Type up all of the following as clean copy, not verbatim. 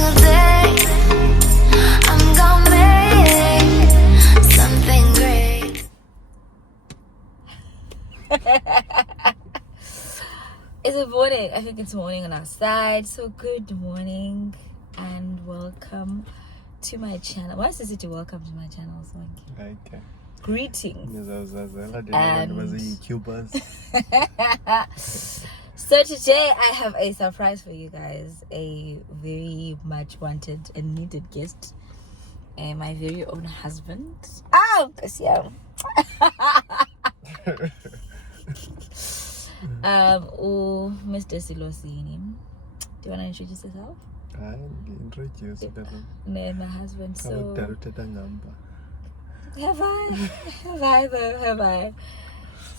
single day. I'm gonna make something great. Is it morning? I think it's morning on our side. So good morning and welcome to my channel. Why does it say welcome to my channel? Okay. Greetings. YouTubers. So today I have a surprise for you guys. A very much wanted and needed guest. My very own husband. Oh, Mr Silosini. Do you want to introduce yourself? Introduce No, my husband. So have I?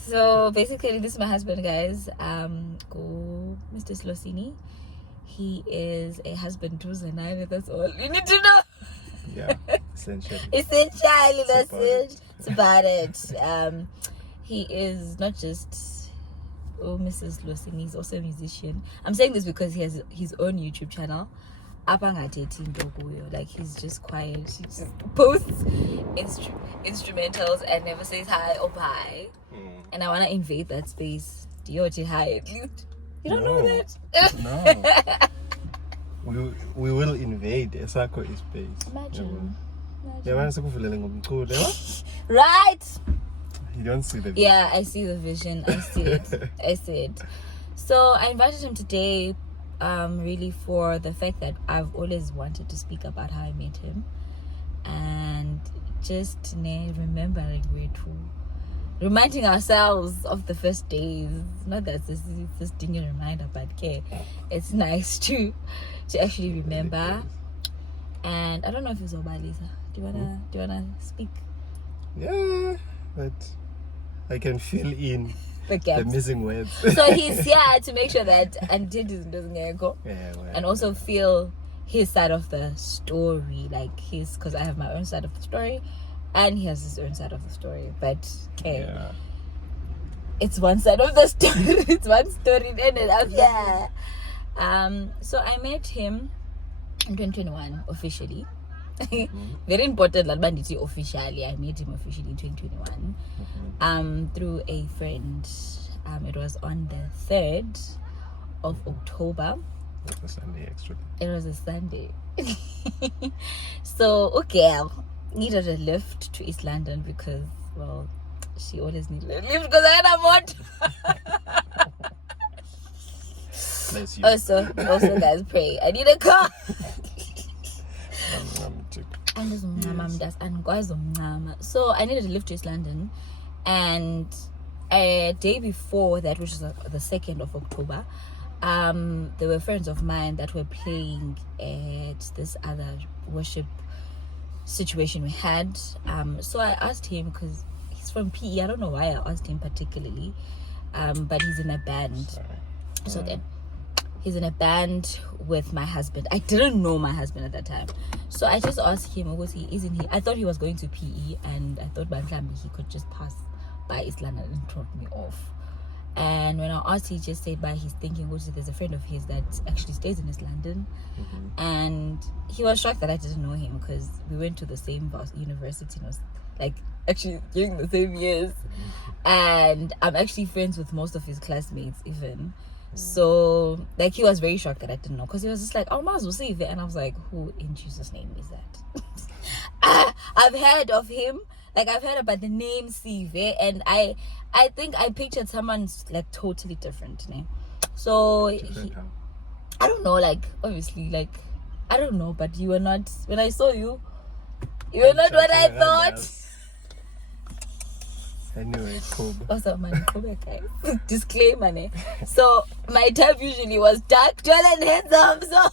So basically, this is my husband, guys. Mr Silosini. He is a husband to Zanai. That's all you need to know. Yeah, essentially. That's it. It's about it. He is not just Mrs. Silosini. He's also a musician. I'm saying this because he has his own YouTube channel. Like, he's just quiet. He just posts instrumentals and never says hi or bye. And I want to invade that space. Do you say hi at least? You don't know that? No. We will invade Esako space. Imagine. Right. Right. You don't see the vision. Yeah, I see the vision. I see it. So I invited him today really for the fact that I've always wanted to speak about how I met him, and just remembering reminding ourselves of the first days. Not that this is just a reminder, but okay, it's nice to actually remember. And I don't know if it's over, Lisa. Do you wanna speak? Yeah, but I can fill in the missing words. So he's here to make sure that and doesn't go. And also feel his side of the story, like because I have my own side of the story and he has his own side of the story. But it's one side of the story. It's one story in and out. Yeah. So I met him in 2021 officially. Very important that banditi officially. I met him officially in 2021 through a friend. It was on the 3rd of October. It was a Sunday, actually. It was a Sunday. So needed a lift to East London because, well, she always needed a lift because I had a mod. Bless you. Also guys, pray. I need a car. So I needed to lift to East London, and a day before that, which was the 2nd of October, there were friends of mine that were playing at this other worship situation we had. So I asked him, because he's from PE, I don't know why I asked him particularly, but he's in a band. So then he's in a band with my husband. I didn't know my husband at that time. So I just asked him, I thought he was going to PE, and I thought by time he could just pass by East London and drop me off. And when I asked, he just said he's thinking, there's a friend of his that actually stays in East London. And he was shocked that I didn't know him because we went to the same university, like actually during the same years. And I'm actually friends with most of his classmates even. So like he was very shocked that I didn't know, because he was just like, oh, Maz will see it. And I was like, who in Jesus' name is that? I've heard of him, like I've heard about the name Sive, and I think I pictured someone like totally different. So I don't know, like obviously, like I don't know, but you were not, when I saw you were not what I thought. Anyway, cool. Also, man, guys. Disclaimer, So my type usually was dark, tall, and handsome. So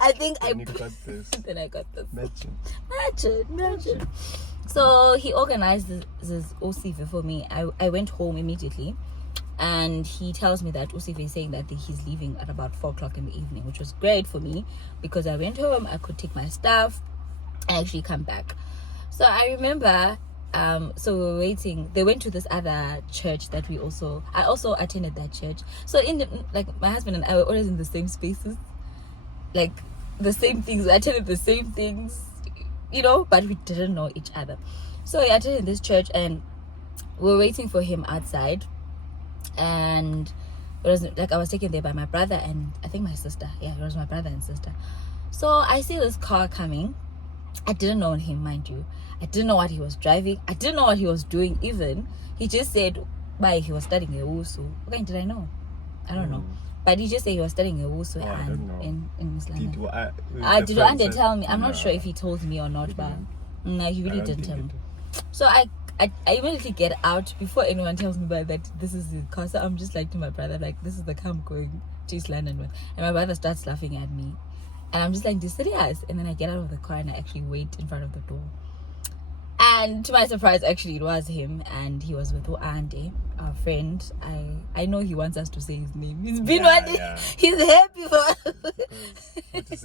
I think then I got this. Then I got this. Imagine. So he organized this OCV for me. I went home immediately, and he tells me that OCV is saying that he's leaving at about 4:00 in the evening, which was great for me because I went home. I could take my stuff and actually come back. So I remember. So we were waiting. They went to this other church that I also attended that church. So my husband and I were always in the same spaces. Like the same things. We attended the same things, but we didn't know each other. So we attended this church, and we were waiting for him outside. And it was like I was taken there by my brother and I think my sister. Yeah, it was my brother and sister. So I see this car coming. I didn't know him, mind you. I didn't know what he was driving. I didn't know what he was doing even. He just said, bye, he was studying a wusu. Okay, did I know? I don't know. But he just said he was studying a wusu in Islam. Did you tell me? I'm not sure if he told me or not, but no, he really didn't tell me. So I immediately get out before anyone tells me about that this is the car. So I'm just like to my brother, like, this is the car I'm going to East London with. And my brother starts laughing at me. And I'm just like, this serious? And then I get out of the car and I actually wait in front of the door. And to my surprise, actually, it was him. And he was with Ande, our friend. I know he wants us to say his name. He's been wanting. Yeah. He's happy for it's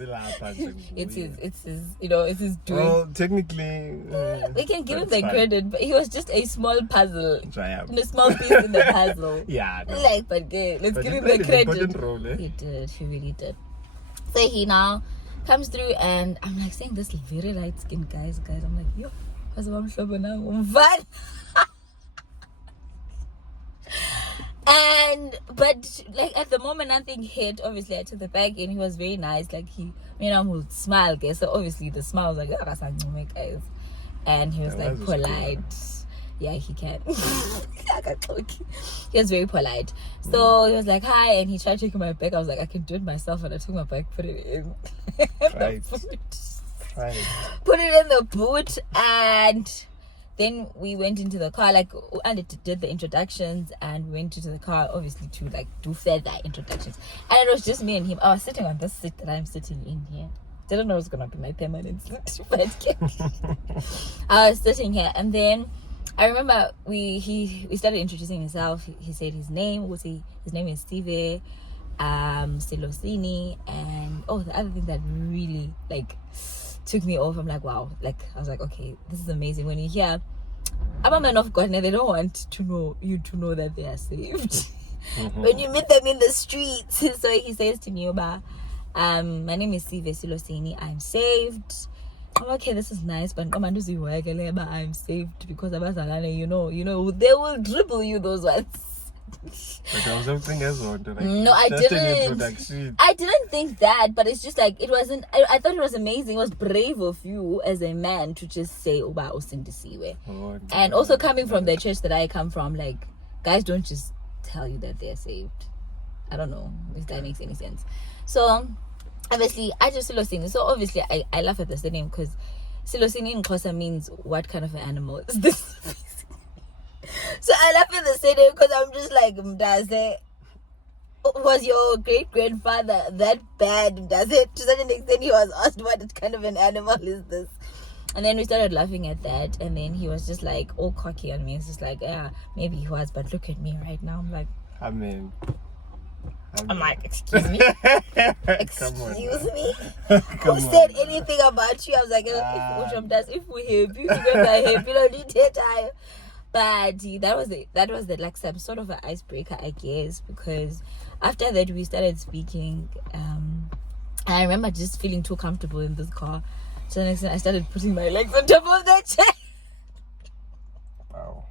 his doing. Well, technically, we can give him the credit, but he was just a small puzzle. A small piece in the puzzle. Yeah. No. Let's give him the credit. Role, eh? He did. He really did. So he now comes through, and I'm like saying this very light skinned guys. I'm like, yo, what's I'm showing now? But like at the moment nothing hit. Obviously I took the bag and he was very nice. Like he would smile, guys. So obviously the smile was like, guys. And he was like polite. Yeah, he can. He was very polite. So he was like, hi, and he tried taking my bag. I was like, I can do it myself, and I took my bag, put it in right. Put it in the boot, and then we went into the car. Like, and it did the introductions, and we went into the car, obviously to like do further introductions. And it was just me and him. I was sitting on this seat that I'm sitting in here. Didn't know it was gonna be my permanent seat, but I was sitting here, and then I remember he started introducing himself. He said his name his name is Mr Silosini, and the other thing that really like took me off, I'm like, wow, like I was like, okay, this is amazing. When you hear I'm a man of God, and they don't want you to know that they are saved. When you meet them in the streets, so he says to me, my name is Mr Silosini, I'm saved. I'm okay, this is nice, but I'm saved because they will dribble you those ones. But there was something else on like, no, I didn't think that, but it's just like it wasn't. I thought it was amazing. It was brave of you as a man to just say Uba Osindisiwe. And also coming from the church that I come from, like guys don't just tell you that they're saved. I don't know if that makes any sense. So obviously I just Silosini. So obviously I laugh at the surname because Silosini in Xhosa means what kind of an animal is this? So I laugh at the surname because I'm just like, Mdaze, was your great grandfather that bad? Mdaze, to such an extent he was asked what kind of an animal is this? And then we started laughing at that, and then he was just like all cocky on me. It's just like, yeah, maybe he was, but look at me right now. I'm like, I'm like, excuse me? Excuse me? Who said anything about you? I was like, if we happy, we don't need to time. But that was the like some sort of an icebreaker, I guess, because after that we started speaking. I remember just feeling too comfortable in this car. So the next time I started putting my legs on top of that chair. Wow.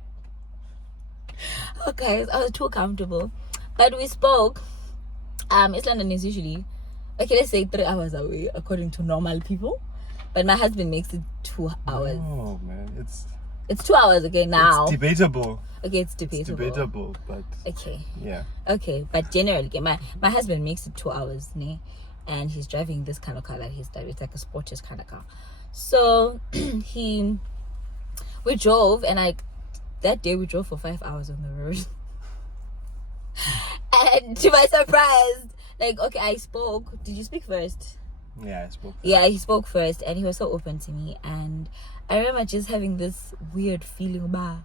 Okay, I was too comfortable. But we spoke. East London is usually, okay, let's say 3 hours away according to normal people. But my husband makes it 2 hours. Oh man, it's 2 hours, okay, now. It's debatable. Okay, it's debatable. But okay. Yeah. Okay, but generally, okay, my husband makes it 2 hours, and he's driving this kind of car that he's driving. It's like a sportiest kind of car. So we drove, and that day we drove for 5 hours on the road. And to my surprise, like, okay, I spoke. Did you speak first? Yeah, I spoke first. Yeah, he spoke first, and he was so open to me. And I remember just having this weird feeling about,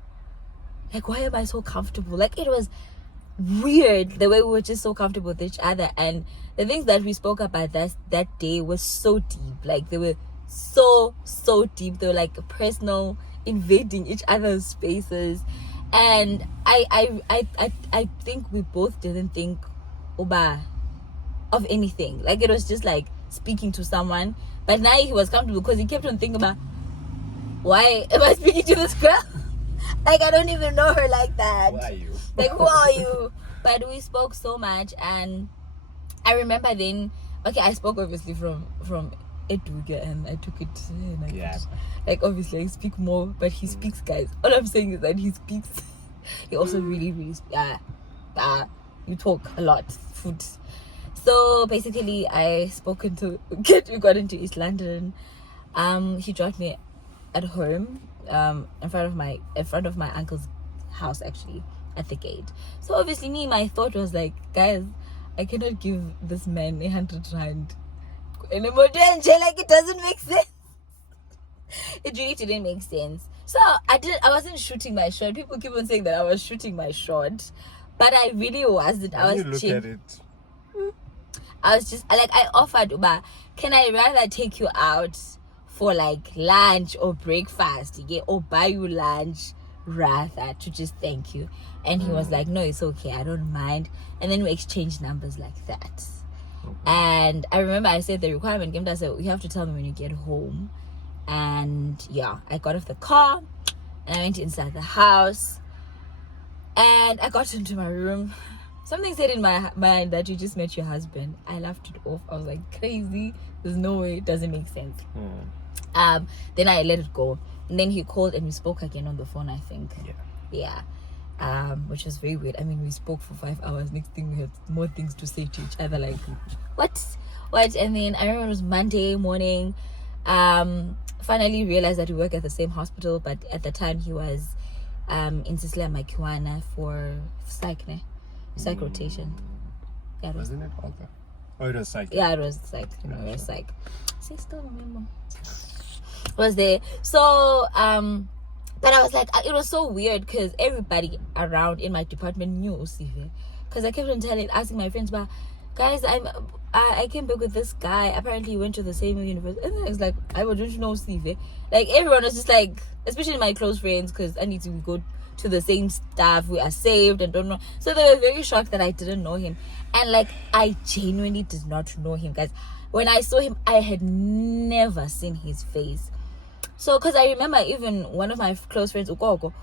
like, why am I so comfortable? Like, it was weird the way we were just so comfortable with each other. And the things that we spoke about that day was so deep. Like, they were so deep. They were like personal, invading each other's spaces. And I think we both didn't think of anything. Like, it was just like speaking to someone, but now he was comfortable because he kept on thinking about, why am I speaking to this girl? Like, I don't even know her like that. Who are you? Like, who are you? But we spoke so much, and I remember then, okay, I spoke obviously from Eduga, and I took it, and like, obviously I speak more, but he speaks, guys. All I'm saying is that he speaks. He also really, really, you talk a lot, food. So basically, we got into East London. He dropped me at home, in front of my uncle's house, actually, at the gate. So obviously my thought was like, guys, I cannot give this man 100 rand in a modern jail, like, it doesn't make sense. It really didn't make sense. So I wasn't shooting my shot. People keep on saying that I was shooting my shot, but I really wasn't. When you look at it, I was just like, I offered Uba, can I rather take you out for like lunch or breakfast, or buy you lunch, rather to just thank you. And he was like, no, it's okay, I don't mind. And then we exchanged numbers like that. Okay. And I remember I said the requirement came to, I said, you have to tell me when you get home. And yeah, I got off the car and I went inside the house and I got into my room. Something said in my mind that you just met your husband. I laughed it off. I was like, crazy, there's no way, it doesn't make sense. Then I let it go, and then he called and we spoke again on the phone, I think. Which was very weird. I mean, we spoke for 5 hours. Next thing, we had more things to say to each other, like what. And then I remember it was Monday morning. Finally realized that we work at the same hospital, but at the time he was in Sicily Makiwana for psych rotation. Wasn't it all? Oh, it was psych. Yeah, it was psych. It was psych. See, still remember. Was there. So but I was like, it was so weird because everybody around in my department knew Usive, because I kept on asking my friends, but guys, I came back with this guy, apparently he went to the same university, and then I was like, don't you know Usive? Like, everyone was just like, especially my close friends, because I need to go to the same stuff, we are saved and don't know. So they were very shocked that I didn't know him. And like, I genuinely did not know him, guys. When I saw him, I had never seen his face. So, because I remember even one of my close friends, Ukoko,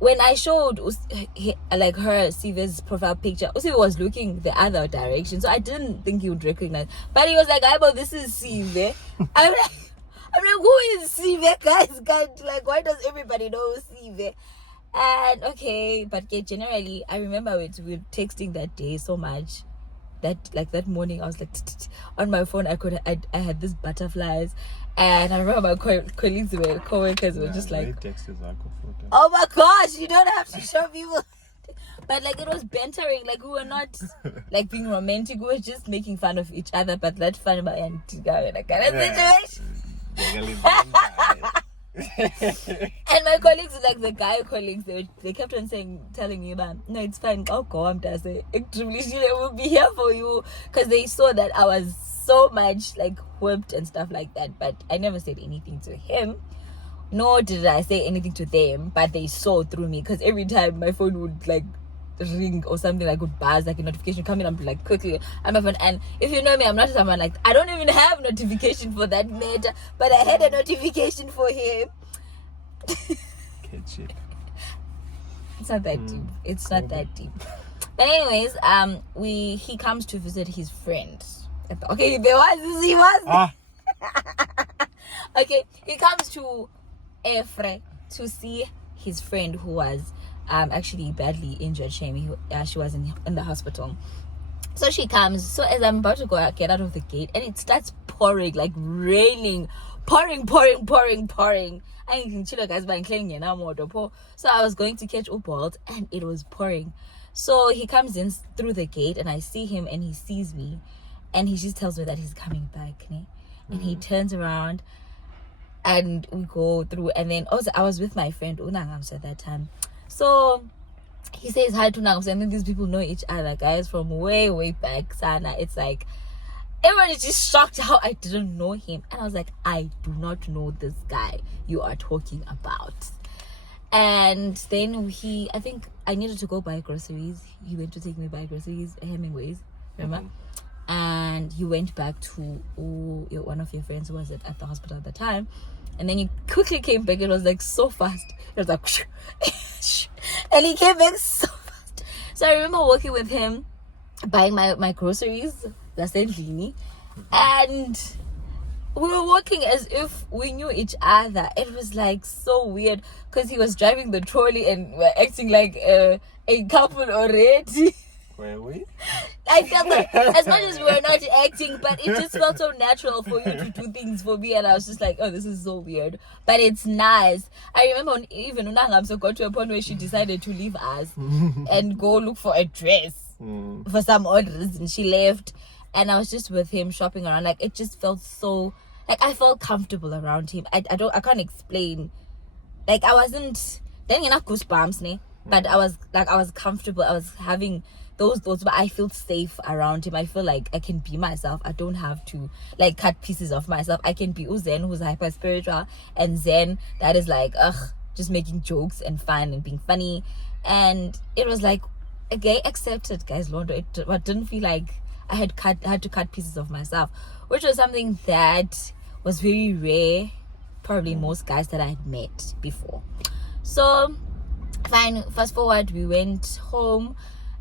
when I showed her Sive's profile picture, Usive was looking the other direction, so I didn't think he would recognize. But he was like, this is Sive. I'm like, who is Sive, guys? Like, why does everybody know Sive? And okay, but yeah, generally, I remember we were texting that day so much that like that morning I was like on my phone. I had these butterflies, and I remember my co-workers were just like, oh my gosh, you don't have to show people. But like, it was bantering, like we were not like being romantic, we were just making fun of each other, but that fun about kind of situation. And my colleagues, like the guy colleagues, they kept on telling me, no, it's fine, I'll go. I say, we'll be here for you, because they saw that I was so much like whipped and stuff like that. But I never said anything to him, nor did I say anything to them, but they saw through me, because every time my phone would like ring or something, like would buzz, like a notification coming, I'm like quickly on my phone. And if you know me, I'm not someone like, I don't even have notification for that matter, but I had a notification for him. It's not that deep. It's not that deep. But anyways, he comes to visit his friend. Okay, he was. Okay, he comes to Efre to see his friend who was actually badly injured. She was in the hospital. So she comes. So as I'm about to get out of the gate, and it starts pouring, like raining, pouring. I can chill, guys, by cleaning so I was going to catch a bolt, and it was pouring. So he comes in through the gate, and I see him, and he sees me, and he just tells me that he's coming back. And he turns around, and we go through. And then also I was with my friend Unangams at that time. So he says hi to Nangams, and then these people know each other, guys, from way back. Sana, it's like everyone is just shocked how I didn't know him. And I was like, I do not know this guy you are talking about. And then I think I needed to go buy groceries. He went to take me buy groceries at Hemingway's, remember? and you went back to one of your friends who was at the hospital at the time, and then you quickly came back. It was like so fast. It was like and he came back so fast. So I remember working with him, buying my groceries, and we were walking as if we knew each other. It was like so weird because he was driving the trolley and we're acting like a couple already. Were we? I felt like, as much as we were not acting, but it just felt so natural for you to do things for me, and I was just like, oh, this is so weird, but it's nice. I remember even Unangamso got to a point where she decided to leave us and go look for a dress for some odd reason. She left, and I was just with him shopping around. Like, it just felt so, like, I felt comfortable around him. I can't explain. Like, I wasn't then enough goosebumps, ne? But I was comfortable. I was having those thoughts, but I feel safe around him. I feel like I can be myself. I don't have to like cut pieces of myself. I can be Uzen, who's hyper spiritual, and Zen that is like just making jokes and fun and being funny. And it was like a gay accepted, guys. Londo. It didn't feel like I had to cut pieces of myself, which was something that was very rare, probably most guys that I had met before. So fine, fast forward, we went home,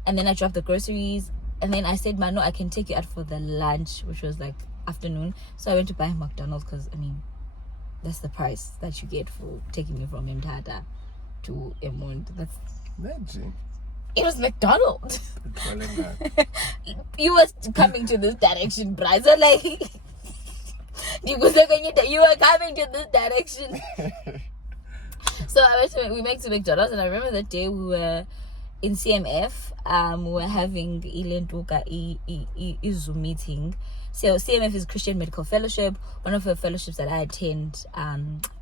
and then I dropped the groceries, and then I said, Mano, I can take you out for the lunch, which was like afternoon. So I went to buy McDonald's because, I mean, that's the price that you get for taking me from Mtata to Emond. That's Imagine. It was McDonald's. You were coming to this direction, Bryce. So like, you were coming to this direction. So we went to McDonald's, and I remember that day we were in CMF. We were having a Zoom meeting. So CMF is Christian Medical Fellowship, one of the fellowships that I attend,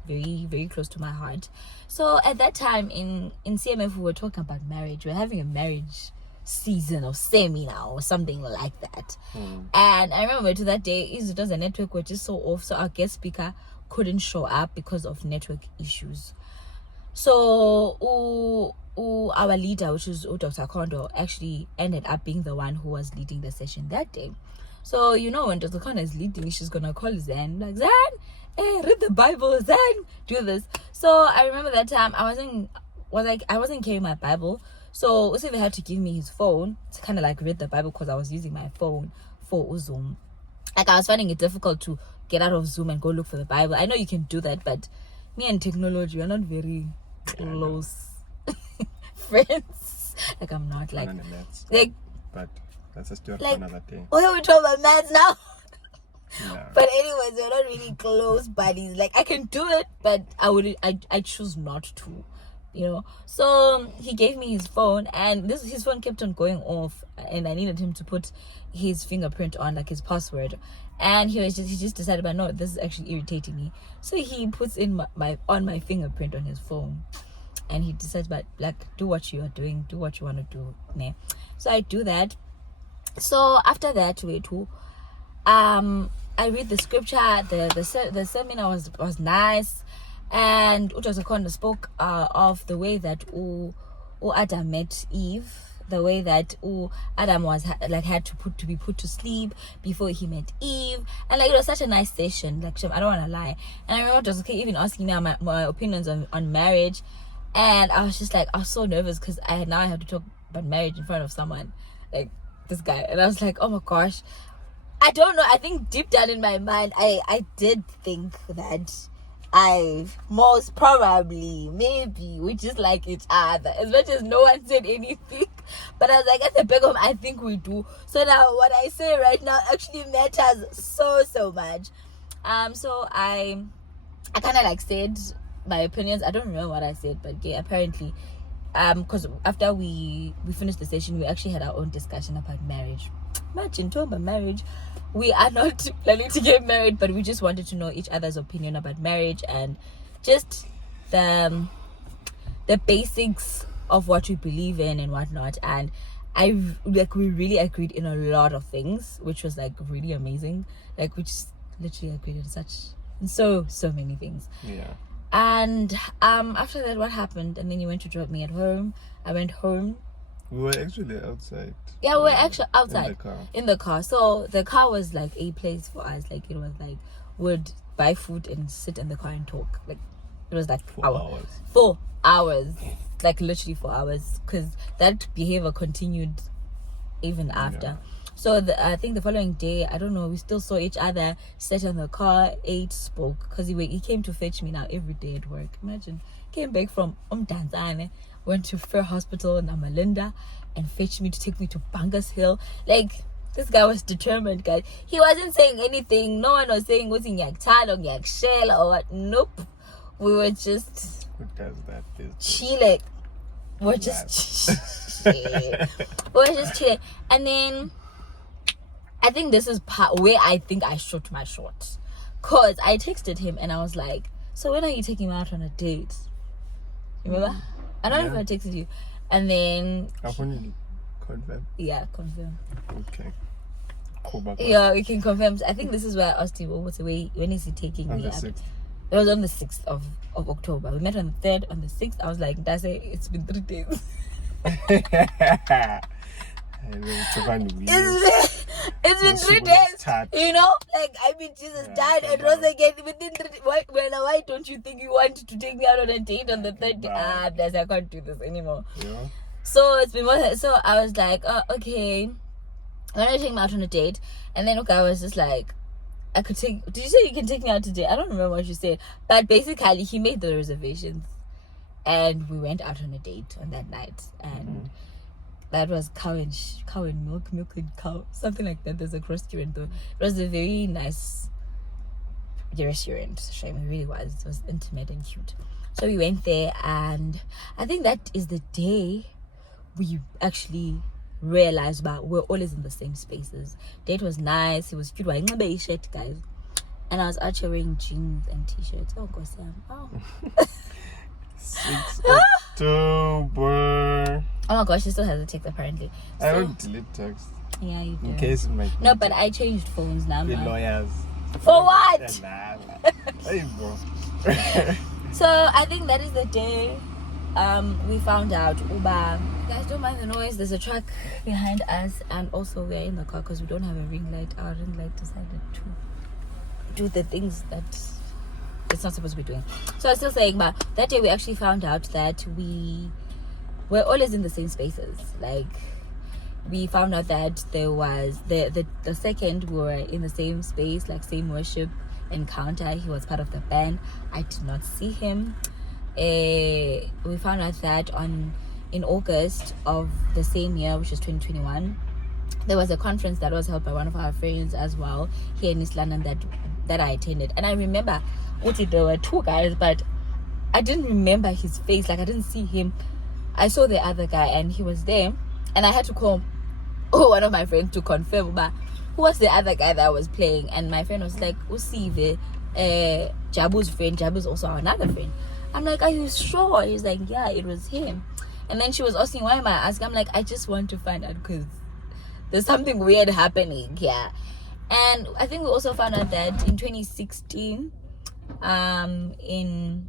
very, very close to my heart. So at that time in CMF, we were talking about marriage. We were having a marriage season or seminar or something like that. And I remember to that day, the network was just so off, so our guest speaker couldn't show up because of network issues. So our leader, which is Dr. Kondo, actually ended up being the one who was leading the session that day. So, you know, when Dr. Kondo is leading, she's going to call Zen, like, Zen, read the Bible, Zen, do this. So I remember that time I wasn't carrying my Bible. So Usive had to give me his phone to kind of like read the Bible because I was using my phone for Zoom. Like, I was finding it difficult to get out of Zoom and go look for the Bible. I know you can do that, but me and technology are not very close friends. Like, I'm not like but that's a story like, for another day. What are we talking about maths now? No. But anyways, we're not really close buddies. Like, I can do it, but I choose not to, you know. So he gave me his phone, and his phone kept on going off, and I needed him to put his fingerprint on, like his password. And he just decided, but no, this is actually irritating me. So he puts in my fingerprint on his phone, and he decides, but like, do what you are doing, do what you want to do, ne? So I do that. So after that, I read the scripture. The seminar was nice, and Utozakonda spoke of the way that Adam met Eve, the way that Adam was had to be put to sleep before he met Eve, and like, it was such a nice session. Like, I don't want to lie, and I remember Joseph even asking me my opinions on marriage, and I was just like, I was so nervous because I had to talk about marriage in front of someone like this guy, and I was like, oh my gosh, I don't know. I think deep down in my mind, I did think that I most probably, maybe, we just like each other, as much as no one said anything. But I was like, at the back of I think we do. So now what I say right now actually matters so much. So I kind of like said my opinions. I don't remember what I said, but yeah, apparently, because after we finished the session, we actually had our own discussion about marriage. Imagine talking about marriage. We are not planning to get married, but we just wanted to know each other's opinion about marriage and just the basics of what we believe in and whatnot. And we really agreed in a lot of things, which was like really amazing. Like, we just literally agreed in so many things. Yeah. And after that, what happened? And then you went to drop me at home. I went home, We were actually outside. Yeah, we were actually outside in the car. So the car was like a place for us. Like it was like we'd buy food and sit in the car and talk. Like it was like 4 hours. 4 hours, like literally 4 hours, because that behavior continued even after. Yeah. So I think the following day, I don't know, we still saw each other, sat in the car, ate, spoke, because he came to fetch me now every day at work. Imagine, came back from Tanzania, went to Fair Hospital in Amalinda and fetched me to take me to Bangas Hill. Like, this guy was determined, guys. He wasn't saying anything. No one was saying what's in Yaktal or Yakshell or what. Nope. We were just Who does that? chilling. We're just we're just chilling. And then I think this is part where I think I shot my shot, cause I texted him and I was like, so when are you taking me out on a date? Remember? I don't know if I texted you. And then I've only confirmed. Yeah, confirm. Okay. Cool. Yeah, we can confirm. I think this is where I asked him, oh, what's the way, when is he taking me out? 6th. It was on the 6th of October. We met on the 3rd. On the 6th, I was like, that's it. It's been 3 days. It's been 3 days. You know, like I mean, Jesus died and rose again within 3 days. Why don't you think you wanted to take me out on a date on the 3rd? Bless, I can't do this anymore. Yeah. So it's been more. So I was like, oh, okay, I'm gonna take me out on a date. And then I was just like, I could take. Did you say you can take me out today? I don't remember what you said, but basically he made the reservations, and we went out on a date on that night, and that was cow and milk and cow, something like that. There's a restaurant though. It was a very nice restaurant. Shame, it really was. It was intimate and cute. So we went there, and I think that is the day we actually realized about we're always in the same spaces. Date was nice. It was cute. I remember a shirt, guys, and I was actually wearing jeans and t-shirts. Oh gosh, oh. 6 October. Oh my gosh, she still has a text apparently. So, I don't delete text. Yeah, you do. In case it might. No, but I changed phones now. The lawyers. For what? Hey, bro. So I think that is the day we found out Uber. Guys, don't mind the noise. There's a truck behind us, and also we're in the car because we don't have a ring light. Our ring light decided to do the things that it's not supposed to be doing. So I was still saying, but that day we actually found out that we're always in the same spaces. Like, we found out that there was the second we were in the same space, like same worship encounter. He was part of the band. I did not see him. We found out that in August of the same year, which is 2021, there was a conference that was held by one of our friends as well here in East London that I attended. And I remember there were 2 guys, but I didn't remember his face. Like, I didn't see him. I saw the other guy and he was there, and I had to call one of my friends to confirm, but who was the other guy that was playing? And my friend was like, Usive, Jabu's friend. Jabu's also another friend. I'm like, are you sure? He's like, yeah, it was him. And then she was asking, why am I asking? I'm like, I just want to find out because there's something weird happening here. And I think we also found out that in 2016, in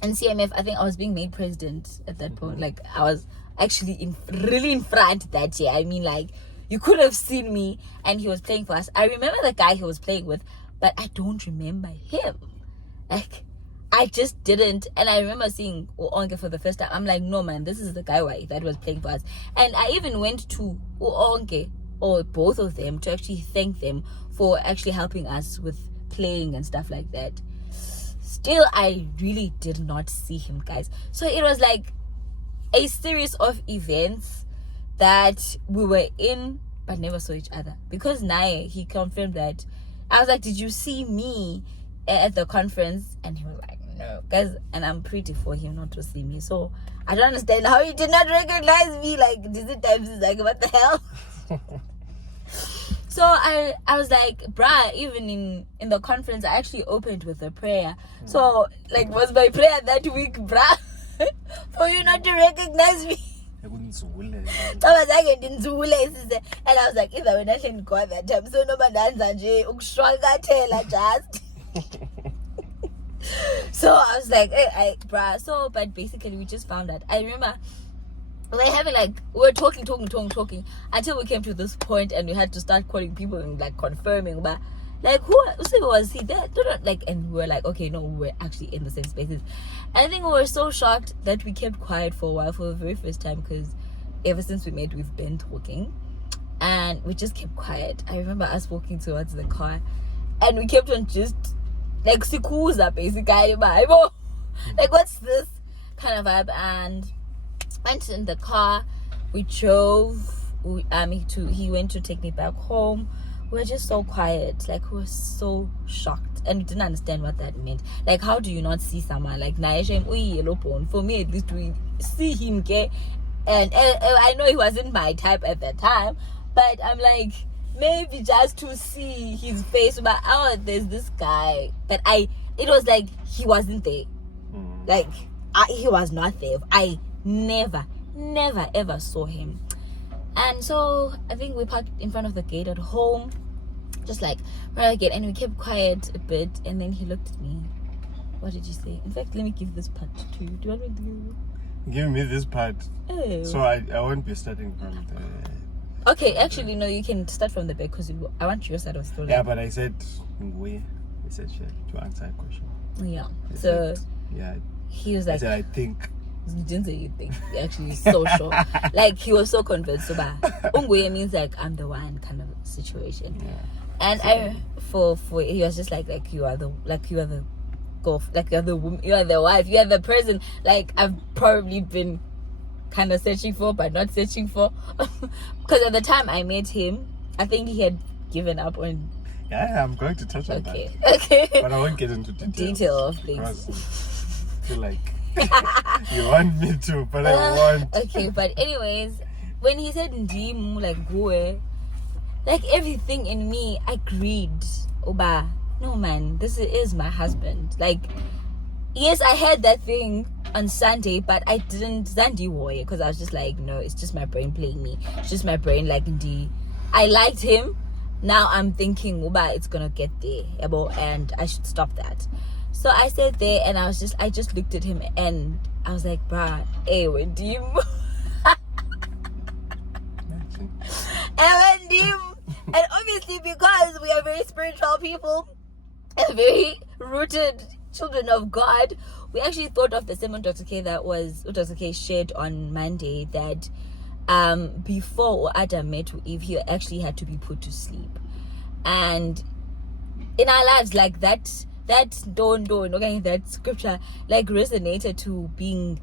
CMF, I think I was being made president at that point. Like, I was actually really in front that year. I mean, like, you could have seen me, and he was playing for us. I remember the guy he was playing with, but I don't remember him. Like, I just didn't. And I remember seeing Uonke for the first time. I'm like, no, man, this is the guy that was playing for us. And I even went to Uonke, or both of them, to actually thank them for actually helping us with playing and stuff like that. Still, I really did not see him, guys. So it was like a series of events that we were in but never saw each other, because Naye, he confirmed that. I was like, did you see me at the conference? And he was like, no, guys. And I'm pretty for him not to see me, so I don't understand how he did not recognize me. Like, this times is like, what the hell? So I was like, bruh, even in the conference, I actually opened with a prayer. So, like, was my prayer that week, bruh, for you not to recognize me? And I was like, either when I didn't go at that time, so no man just. So I was like, hey, bruh. So, but basically, we just found out. I remember Like having like we were talking until we came to this point and we had to start calling people and like confirming, but like who was he there? Like, and we were like, okay, no, we were actually in the same spaces. And I think we were so shocked that we kept quiet for a while for the very first time, because ever since we met we've been talking and we just kept quiet. I remember us walking towards the car and we kept on just like sikuza basically, like what's this kind of vibe. And went in the car, we drove, he went to take me back home. We were just so quiet, like we were so shocked and we didn't understand what that meant. Like, how do you not see someone like Naisha? For me at least, we see him gay, and I know he wasn't my type at that time, but I'm like, maybe just to see his face, but oh, there's this guy, but it was like he wasn't there, like he was not there. I never ever saw him. And so I think we parked in front of the gate at home, just like right at the gate, and we kept quiet a bit, and then he looked at me. What did you say? In fact, let me give this part to you. Do you want me to give me this part? Oh. So I won't be starting from the... Okay, actually no, you can start from the back because I want your side of the story. Yeah, but I said essentially to answer a question. Yeah. So yeah, he was like, I said I think. You didn't say you think. You're actually so sure. Like he was so convinced. So Ungwe means like I'm the one kind of situation. Yeah. And so, for he was just like you are the golf, like you're the woman, you are the wife, you are the person like I've probably been kind of searching for but not searching for. Because at the time I met him, I think he had given up on... Yeah, I'm going to touch on that. Okay. But I won't get into detail of things. I feel like you want me to, but I won't. Okay, but anyways, when he said Ndimu, like Gue, like everything in me agreed. Oba, no man, this is my husband. Like, yes, I had that thing on Sunday, but I didn't Zandi Warrior because I was just like, no, it's just my brain playing me. It's just my brain like Ndi. I liked him. Now I'm thinking, Oba, it's gonna get there, and I should stop that. So I sat there and I just looked at him and I was like, bruh, hey, when do you and obviously because we are very spiritual people and very rooted children of God, we actually thought of the sermon Dr. K Dr. K shared on Monday, that before Adam met Eve, he actually had to be put to sleep. And in our lives, like that scripture like resonated to being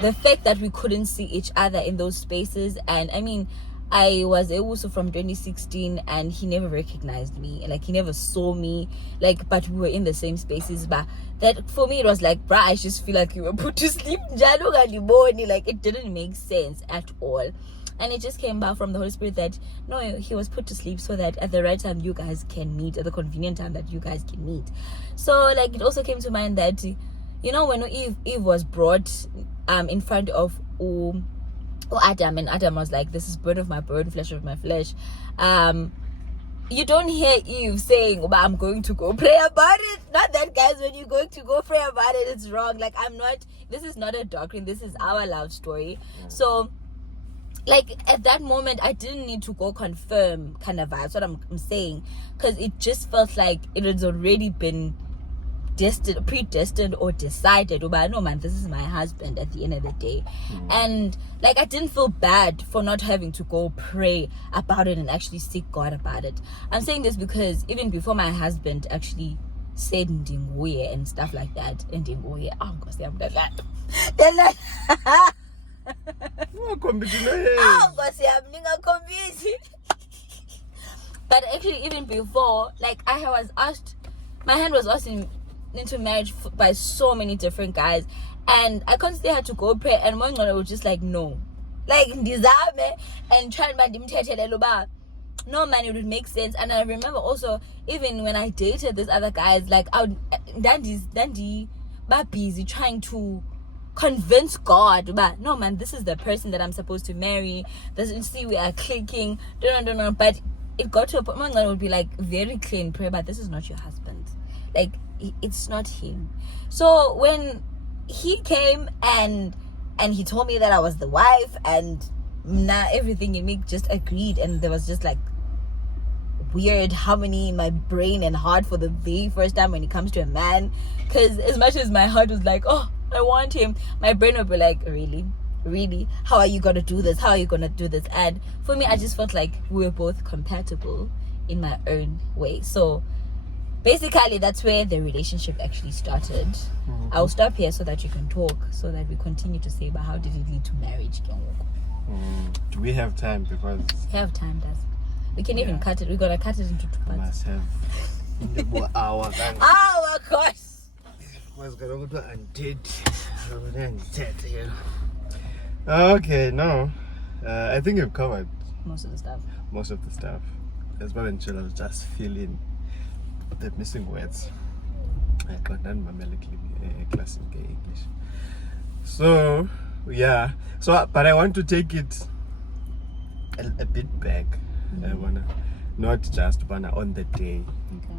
the fact that we couldn't see each other in those spaces. And I mean, I was Ewusu from 2016 and he never recognized me, like he never saw me, like, but we were in the same spaces. But that for me it was like, bruh, I just feel like you were put to sleep. Like it didn't make sense at all. And it just came back from the Holy Spirit that no, he was put to sleep so that at the right time you guys can meet, at the convenient time that you guys can meet. So like it also came to mind that, you know, when Eve was brought in front of Adam, and Adam was like, this is bone of my bone, flesh of my flesh. You don't hear Eve saying, oh, I'm going to go pray about it. Not that, guys, when you're going to go pray about it, it's wrong. Like this is not a doctrine, this is our love story. So like at that moment I didn't need to go confirm kind of vibes, what I'm saying, because it just felt like it had already been predestined or decided. But no man, this is my husband at the end of the day. And like I didn't feel bad for not having to go pray about it and actually seek God about it. I'm saying this because even before my husband actually said Ndinguye and stuff like that, Ndinguye, oh gosh, I'm that. But actually even before, like I was asked, my hand was asked into marriage by so many different guys, and I constantly had to go pray, and one was just like, no, like ndizame and try and no man, it would make sense. And I remember also even when I dated these other guys, like I would dandy busy trying to convince God, but no man, this is the person that I'm supposed to marry. See, we are clicking, no. But it got to a point where it would be like very clear in prayer, but this is not your husband, like it's not him. So when he came and and he told me that I was the wife, and now everything in me just agreed, and there was just like weird harmony in my brain and heart for the very first time when it comes to a man. Because as much as my heart was like, oh, I want him, my brain would be like, really, how are you gonna do this, and for me, I just felt like we were both compatible in my own way. So basically that's where the relationship actually started. I'll stop here so that you can talk, so that we continue to say about how did it lead to marriage. Do we have time? Because we have time, does we can even cut it. We're gonna cut it into 2 parts. Must have the hour. Oh of course. Was gonna go undead. Okay, no. I think you've covered Most of the stuff. As well, and I'll just fill in the missing words. I got done my classic English. So yeah. But I want to take it a bit back. I wanna not just on the day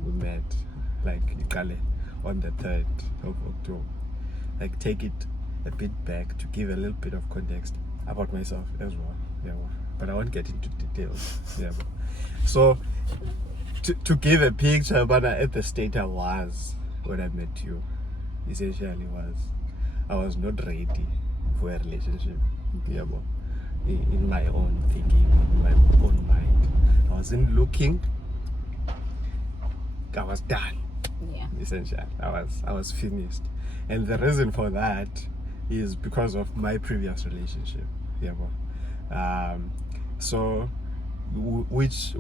we met, like on the 3rd of October. Like take it a bit back to give a little bit of context about myself as well. Yeah, but I won't get into details. Yeah. So to give a picture, but at the state I was when I met you, essentially I was not ready for a relationship. Yeah, in my own thinking, in my own mind, I wasn't looking. I was done. Yeah. Essentially, I was finished, and the reason for that is because of my previous relationship. Yeah, so which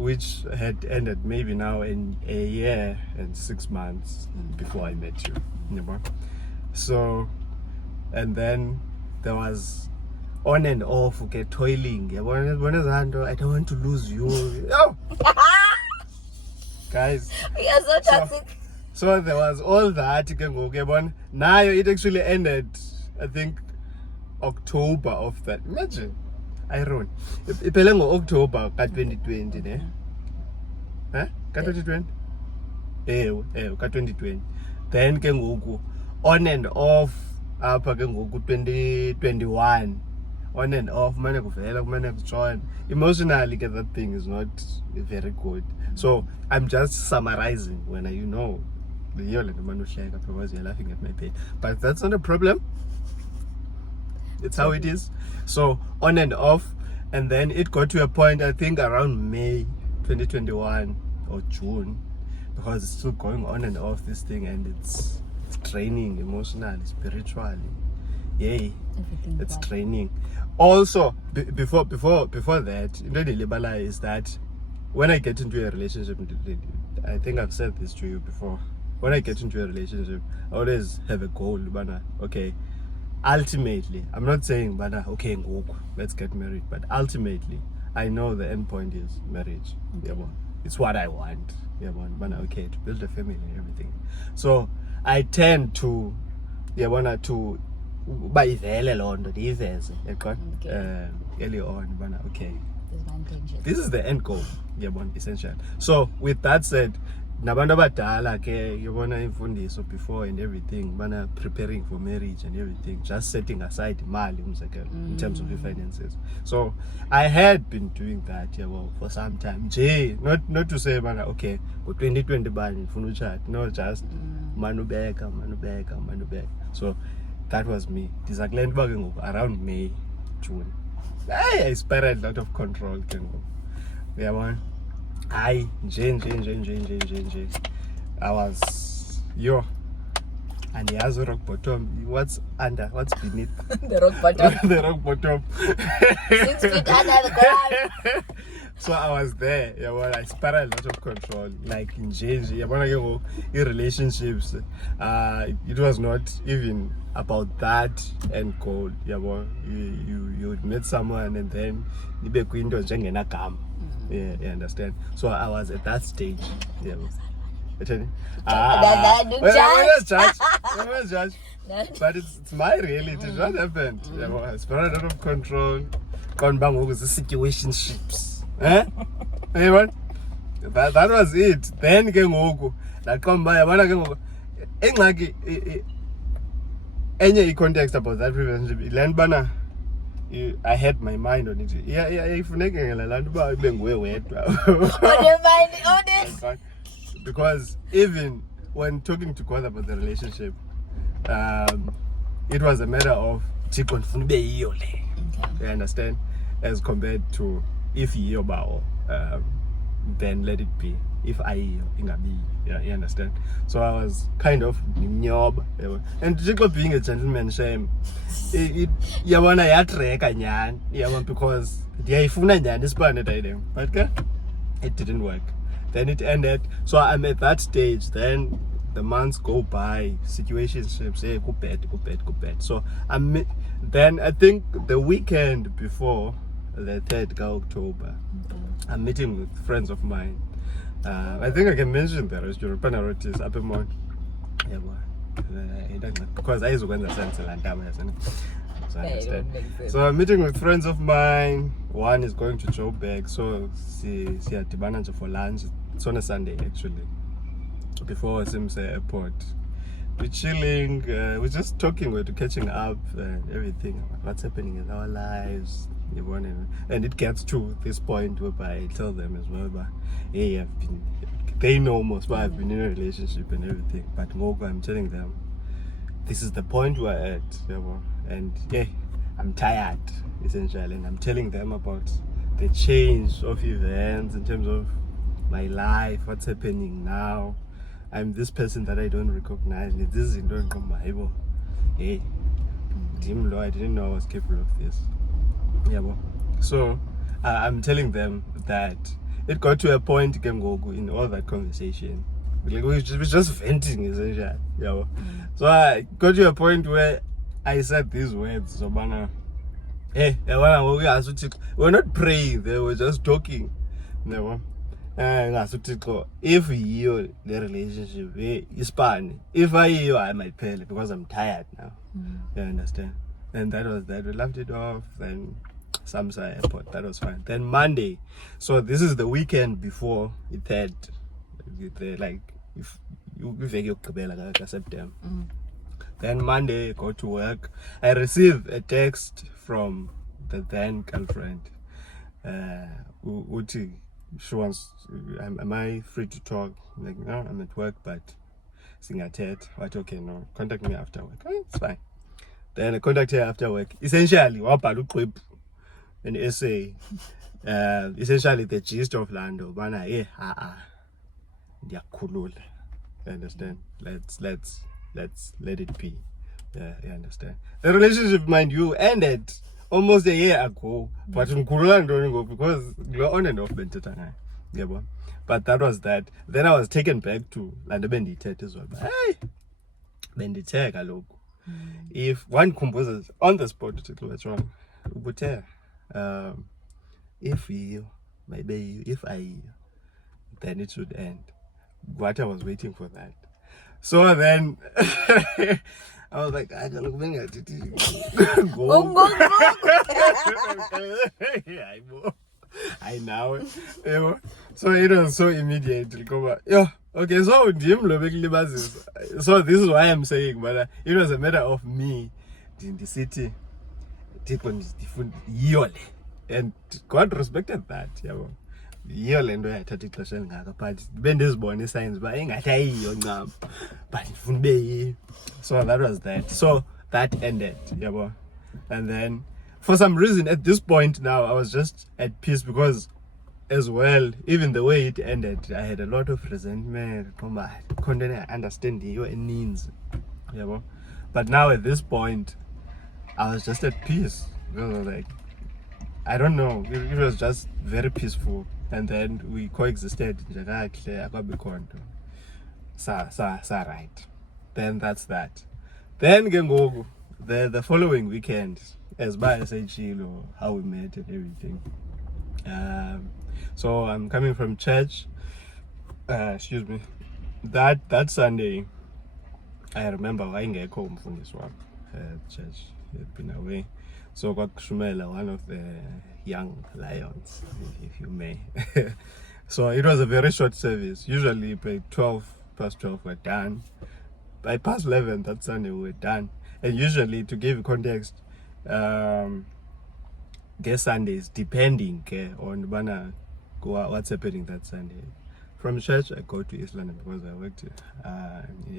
had ended maybe now in a year and 6 months before I met you. You know? So, and then there was on and off, okay, toiling. I don't want to lose you. Oh! Guys. You're so toxic. So there was all that. Now it actually ended, I think, October of that. Imagine. Iron. Ipelang October ka 2020, ne? Huh? Ka 2020? Ka 2020. Then ke ngoku on and off apha ke ngoku 2021. On and off, mane kuvela kumane kujoin. Emotionally that thing is not very good. So I'm just summarizing when you're laughing at my pain. But that's not a problem. It's how it is. So on and off, and then it got to a point, I think around May 2021 or June, because it's still going on and off this thing, and it's draining emotionally, spiritually. Yay, it's draining. Also, before that, is that when I get into a relationship, I think I've said this to you before. When I get into a relationship, I always have a goal. Okay, ultimately, I'm not saying, okay, let's get married. But ultimately, I know the end point is marriage. Okay. Yeah, it's what I want. Yeah, okay, to build a family and everything. So I tend to, bayivele loo nto ndiyiveze early on okay, this is the end goal, essential. So with that said, nabantu abadala ke imfundiso before and everything, preparing for marriage and everything, just setting aside imali in terms of the finances. So I had been doing that for some time. Not to say okay, go 2020 bani ngifuna uchata, no, just manubeka. So that was me. Around May, June. I spiraled out of control. Yeah, man. I was and he has a rock bottom. What's under? What's beneath? The rock bottom. The rock bottom. 6 feet under the ground. So I was there. I spiraled out of control. Like in in relationships, it was not even about that end goal. You met someone and then you be going to yeah, you understand. So I was at that stage. Yeah. Judge. But it's my reality. What happened? I spiraled out of control. Gone bang with the situationships. That was it. Then ke ngoku that come by engxaki any context about that relationship, Bana, I had my mind on it. Because even when talking to God about the relationship, it was a matter of you understand, as compared to if you bow, then let it be. If I be, yeah, you understand. So I was kind of nyob, and Jacob being a gentleman, shame. You wanna yatrek and yan, because the ifuna yan is banned, but it didn't work. Then it ended. So I'm at that stage. Then the months go by, situationships say go bed. So then I think the weekend before the 3rd of October, I'm meeting with friends of mine. I think I can mention the restaurant Panarottis up in Mount. Yeah, because I used to go in the sense and so I understand. So I'm meeting with friends of mine. One is going to Joburg, so see at Tibana for lunch. It's on a Sunday actually. Before Simse Airport, we're chilling. We're just talking. We're catching up and everything. What's happening in our lives? And it gets to this point whereby I tell them as well, but hey, they know most, but I've been in a relationship and everything. But I'm telling them, this is the point we're at, and yeah, I'm tired essentially, and I'm telling them about the change of events in terms of my life, what's happening now. I'm this person that I don't recognize. This is in Bible. Hey, I didn't know I was capable of this. Yeah, so I'm telling them that it got to a point in all that conversation. We were just venting essentially. Yeah. So I got to a point where I said these words. So, hey, we're not praying. They were just talking. If you the relationship is fine. If I might pay because I'm tired now. You understand? And that was that. We left it off. Then Samsa Airport. That was fine. Then Monday. So this is the weekend before it had, like, if you like September. Then Monday, go to work. I received a text from the then girlfriend. Uti, she wants. Am I free to talk? Like, no, I'm at work, but sing at it. What? Okay, no. Contact me after work. It's fine. Then I contact her after work. Essentially, an essay. Essentially the gist of Lando. Bana, you understand? Let's let it be. Yeah, you understand. The relationship, mind you, ended almost a year ago. But because you're on and off yeah, but that was that. Then I was taken back to Lando Bendit as well. But, hey, Bendit, if one composes on the spot, what's wrong? If you, maybe if I, then it should end. What I was waiting for that. So then I was like, I don't look at it. I know. So it was so immediate. Yeah. Okay, so so this is why I'm saying, but it was a matter of me in the city. And God respected that. Yeah. But so that was that. So that ended. Yeah. And then for some reason at this point now I was just at peace, because as well, even the way it ended, I had a lot of resentment. I couldn't understand your needs. Yeah. But now at this point I was just at peace. Like, I don't know, it was just very peaceful. And then we coexisted. Right. Then that's that. Then the following weekend, as by said, how we met and everything. So I'm coming from church. Excuse me. That Sunday, I remember I didn't home from this one. Church had been away. So got Shumela, one of the young lions, if you may. So it was a very short service. Usually by 12 past 12 we're done. By past 11 that Sunday we were done. And usually, to give context, guess Sundays, depending on what's happening that Sunday. From church, I go to East London because I worked in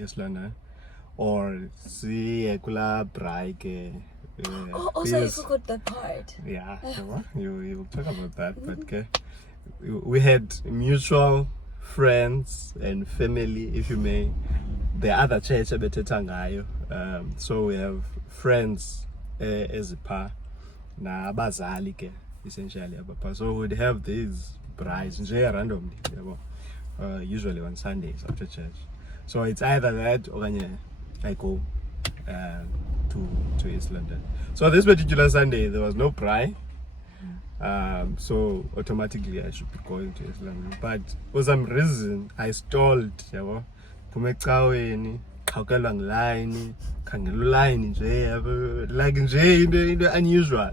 East London. Or see kula break. Also, you forgot that part. Yeah, you will talk about that. But we had mutual friends and family, if you may. The other church abetethangayo. So we have friends as a par. Na abazali ke essentially abapha. So we'd have these brides nje randomly, usually on Sundays after church. So it's either that or I go to East London. So this particular Sunday there was no bride. So automatically I should be going to East London. But for some reason I stalled, Phume ecaweni, qhawukelwa ngeline, khangela uline nje, like nje into unusual.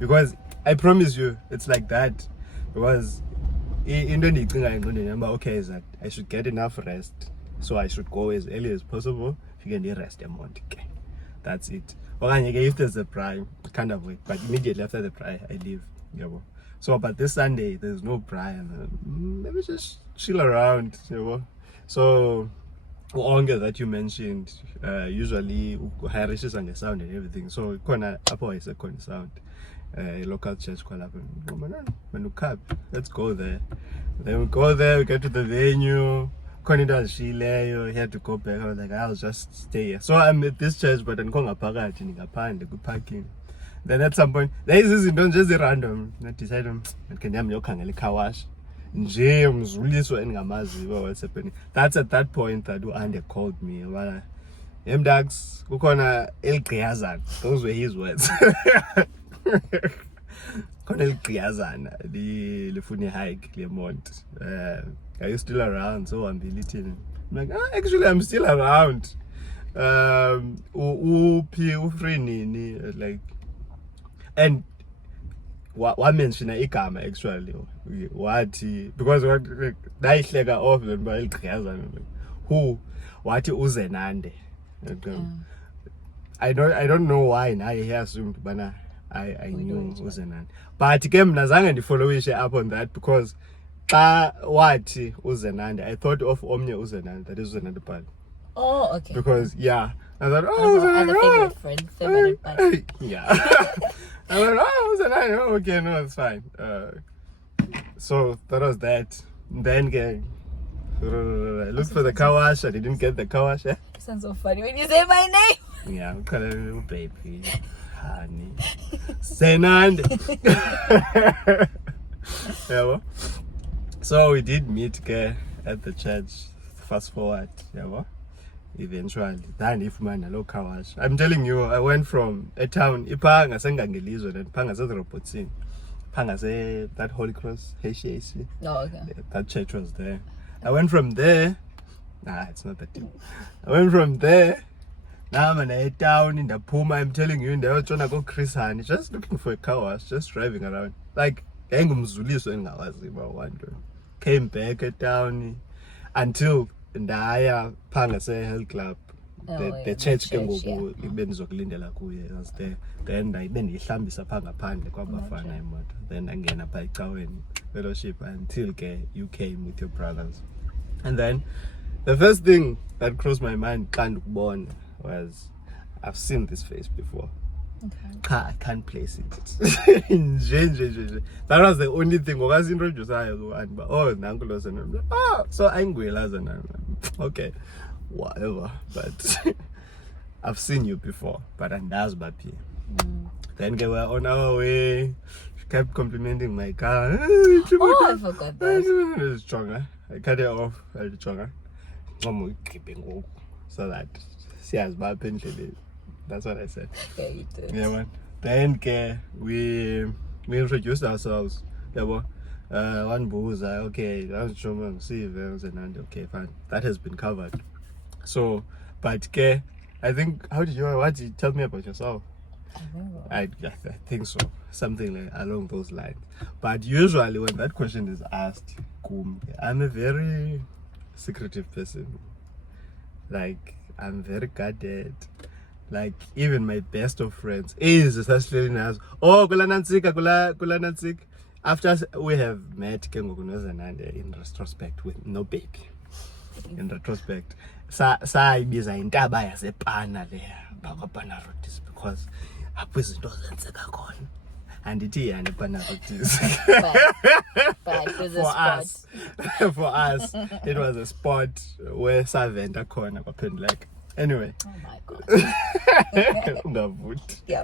Because I promise you it's like that. Because into endiyicinga engqondweni yam okay is that I should get enough rest. So I should go as early as possible. If you can rest a month, okay. That's it. If there's a prime, kind of wait. But immediately after the prime, I leave. So, but this Sunday, there's no prime. Let me just chill around. So, Onge that you mentioned, usually hairishes and the sound and everything. So, is a sound. Local church call up. Let's go there. Then we go there, we get to the venue. You had to go back. I was like, I'll just stay here. So I'm at this church, but I'm going to parking. Then at some point, there is this don't just random. I decided, car wash. What's happening? That's at that point that Ande called me. Mdax, those were his words. The funny hike, Clermont. Are you still around? So I'm belittling. I'm like, actually, I'm still around. Like, and what mention igama actually? What? Because what like off who? What uzenande? I don't know why. Now he assumed, but I knew uzenande. But again, nazanga ndi follow up on that because. What uzenande? I thought of Omnia Uzenande. That is Uzenande part. Oh, okay. Because I thought, favorite part. Yeah. I thought, Uzenande. Okay, no, it's fine. So that was that. Then I looked for the car wash. I didn't get the car wash. It sounds so funny when you say my name. Yeah, I'm calling you baby, honey, Zenande. Yeah. So we did meet at the church. Fast forward, eventually. Then if man a local wash. I'm telling you, I went from a town, Ipanga Sengangelizo, and Panga Robotin. Panga say that Holy Cross, HAC. Oh, okay. That church was there. I went from there. It's not that deep. I went from there. Now I'm in a town in the Puma. I'm telling you, they were trying to go Chris Hani, just looking for a car wash, just driving around. Like, came back at town until Ndaya Pangase Health Club. The church can go Benzoklindela kuye was there. Then I ihlambisa phanga phandle kwabafana imoto. Then angena pha ecaweni fellowship until you came with your brothers. And then the first thing that crossed my mind was I've seen this face before. Okay. I can't place it. That was the only thing. So angry. Okay, whatever. But I've seen you before. But that's bappy. Then we were on our way. She kept complimenting my car. Oh, I forgot that. It's stronger. I cut it off. I stronger. So that she has bappy. That's what I said. Yeah, you did. Yeah, man. Then we introduced ourselves. One boozer, okay, that's German, see and okay, fine. That has been covered. So, but I think what did you tell me about yourself? I think so. Something like along those lines. But usually when that question is asked, I'm a very secretive person. Like I'm very guarded. like even my best of friends is sasihleli nazo kula nantsika after we have met ke ngoku noZenande in retrospect with no baby. In retrospect sayibiza intaba yasepana leya bakwaPana Rotis because apho izinto zenzeka khona andithi yani ePana Rotis. But it was a For spot. us, for us, it was a spot where saventa khona kwaPendleka. Anyway, Oh my god. ungavut. Yeah.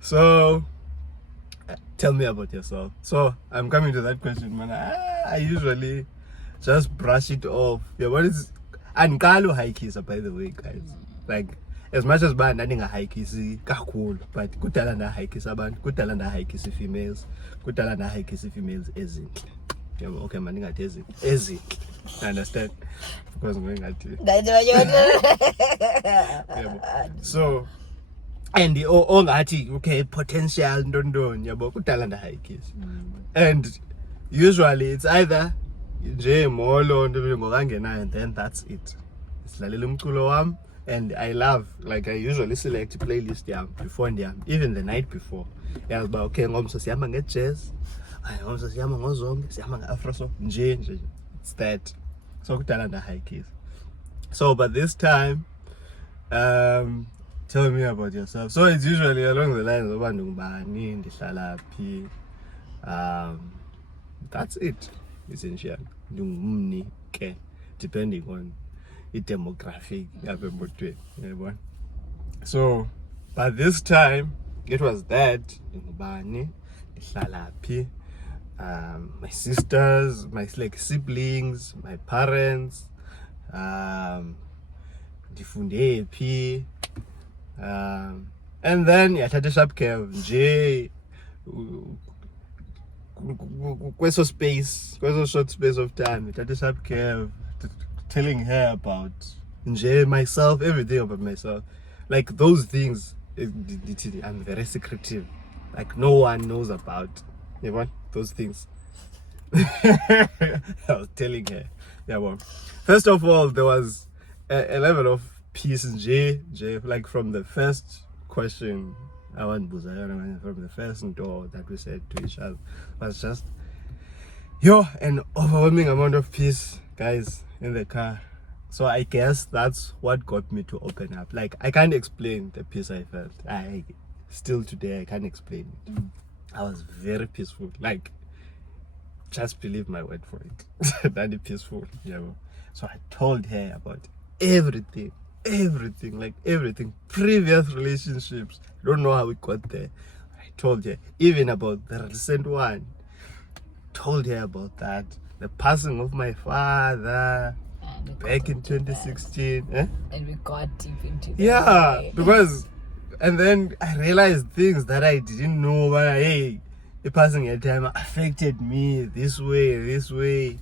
So, tell me about yourself. So, I'm coming to that question, man. I usually just brush it off. Yeah, what is Ankalo haikisa, by the way, guys. Like, as much as band ndinga haikisi kakhulu, but kudala nda haikisa abantu, kudala nda haikisi females, kudala nda haikisi females ezinhle. Yeah, okay, man, ndingathi ezinhle. Understand? Because ngathi yeah, so and ongathi okay potential ntoni yabo kudala nda haikisi. And usually it's either nje molo nto ngokangenayo and then that's it. Silalela umculo wami and I love, like I usually select playlist yam before ndiyam, even the night before. Yazi ba okay ngomso siyama nge-jazz, ngomso siyama ngozonke, siyama nge-afro soul, nje. It's that. So kudala nda haikisi. So but this time tell me about yourself. So it's usually along the lines of ndingubani, ndihlala phi. That's it, essentially. Ndingumni ke, depending on the demographic. So, but this time it was that ndingubani, ndihlala phi, my sisters, my like siblings, my parents, ndifunde phi, and then yathatha sharp curve nje kweso short space of time, it had a sharp curve, telling her about myself, everything about myself. Like those things, I'm very secretive. Like no one knows about, you know, those things. I was telling her. Yeah, well, first of all, there was a level of peace in J, like from the first question. I want Buzayana from the first door that we said to each other was just an overwhelming amount of peace, guys, in the car. So I guess that's what got me to open up. Like I can't explain the peace I felt. I still today I can't explain it. I was very peaceful. Like just believe my word for it. That peaceful. Yeah. So I told her about everything, like everything, previous relationships. I don't know how we got there. I told her even about the recent one. Told her about that, the passing of my father back in 2016. And we got deep into that. Yeah, because and then I realized things that I didn't know, but hey, the passing of time affected me this way,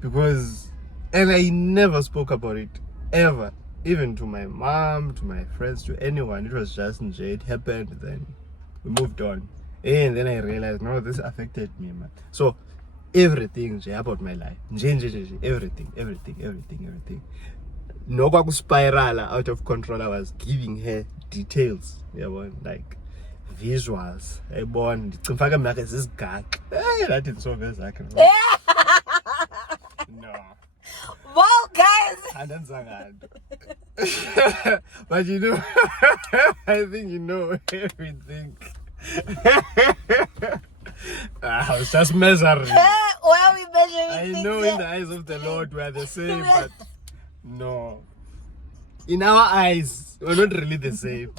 because and I never spoke about it ever, even to my mom, to my friends, to anyone. It was just it happened, then we moved on. And then I realized, no, this affected me, man. So everything about my life, everything. No spiral out of control. I was giving her details, like visuals. I born this guy. That is so best. No. Well, guys. But you know, I think you know everything. I was just measuring. Why are we measuring I things know here? in the eyes of the Lord we are the same, but no. In our eyes, we're not really the same.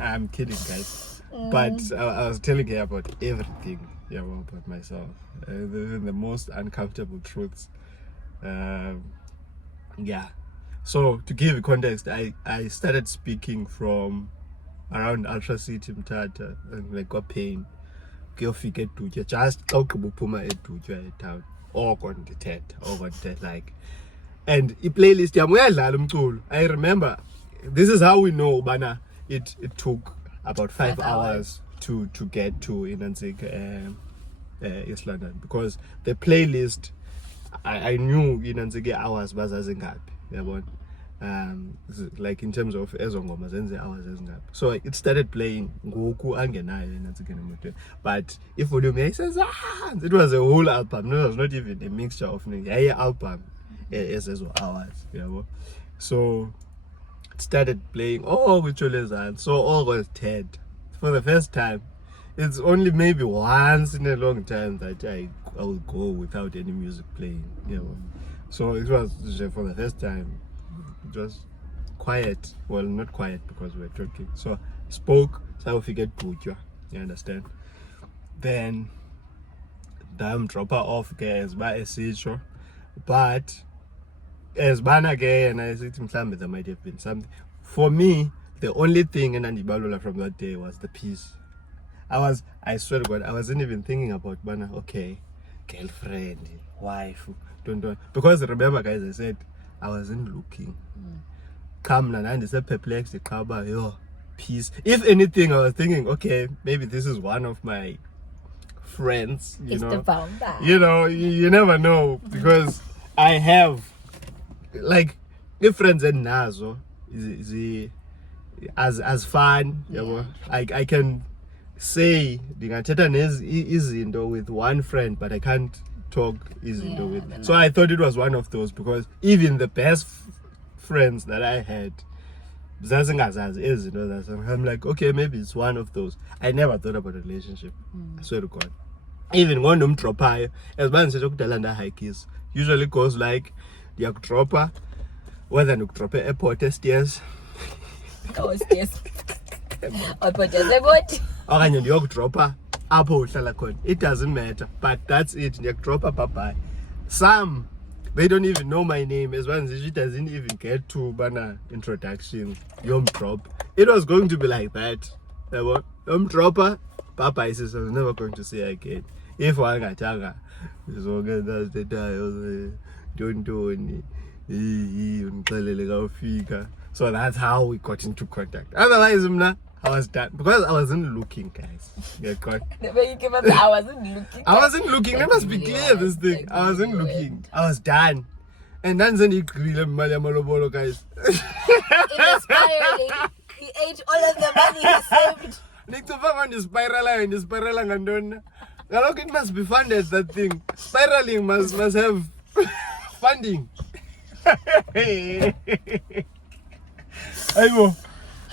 I'm kidding, guys. But I was telling her about everything, about myself. The most uncomfortable truths. So to give context, I started speaking from around Ultra City Mthatha and like got pain. Kuyofika edutya just xa ugqiba uphuma edutya etown okondithetha like, and i-playlist yam uyadlala umculo. I remember this is how we know bana it took about 5 hours to get to Inantsik East London, because the playlist I knew Inantsik hours bazazingaphi, yabona. like in terms of ezo ngoma zenze hours ezingaphi. So it started playing ngoku angenayo yena tsikene emotweni, but if volume yayisays it was a whole album. No, it was not even a mixture of yayi album ezezo hours, yabo. So it started playing so all was dead for the first time. It's only maybe once in a long time that I will go without any music playing, So it was for the first time. It was quiet. Well, not quiet because we were talking. So spoke, so we get butcher. You understand? Then damn drop her off, guys, by a seashore. But as Bana gay and I said there might have been something. For me, the only thing in Andibalola from that day was the peace. I swear to God, I wasn't even thinking about Bana, okay, girlfriend, wife, don't. Because remember, guys, I said I wasn't looking. Come and I said perplexed, peace. If anything, I was thinking, okay, maybe this is one of my friends, It's the founder. You never know, because I have like if friends and Nazo is as fun, I can say izinto with one friend, but I can't talk izinto with. So I thought it was one of those, because even the best friends that I had, I'm like, okay, maybe it's one of those. I never thought about a relationship. I swear to God. Even when I'm drop as man says hikes usually goes like the dropper, whether you drop a airport stairs. Stairs. Okanye ndiyokudropha apho uhlala khona. It doesn't matter, but that's it. Ndiyakudropha, bye-bye. Some, they don't even know my name, as well as it doesn't even get to bana introduction. Yom drop. It was going to be like that. Yom dropper, bye-bye, sis. I was never going to say again. If one got younger, so that's the time. Don't do any. So that's how we got into contact. Otherwise, I was done, because I wasn't looking, guys. Yeah, God. I wasn't looking. I wasn't looking. Let us be clear, this thing. I wasn't looking. I was done. And then he malobolo, guys. Spiraling. He ate all of the money he saved. It must be funded, that thing. Spiraling must have funding.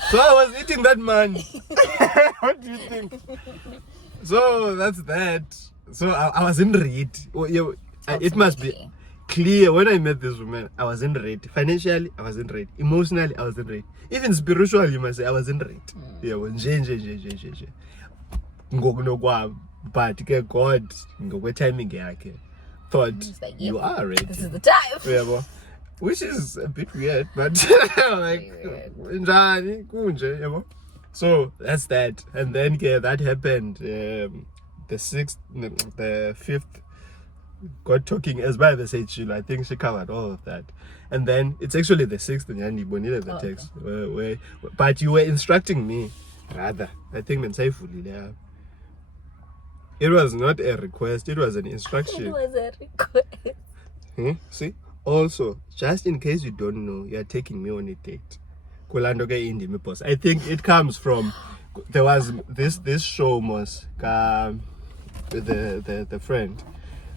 So I was eating that man. What do you think? So that's that. So I wasn't ready. It must be clear, when I met this woman, I wasn't ready. Financially, I wasn't ready. Emotionally, I wasn't ready. Even spiritually, you must say, I wasn't ready. But God, timing thought like, you are ready. This is the time. Which is a bit weird, but like, so that's that. And then that happened. The 5th got talking as by the said I think she covered all of that. And then it's actually the 6th and the text. Where, but you were instructing me, rather. I think it was not a request, it was an instruction. It was a request. See? Also, just in case you don't know, you are taking me on a date. I think it comes from, there was this show was the friend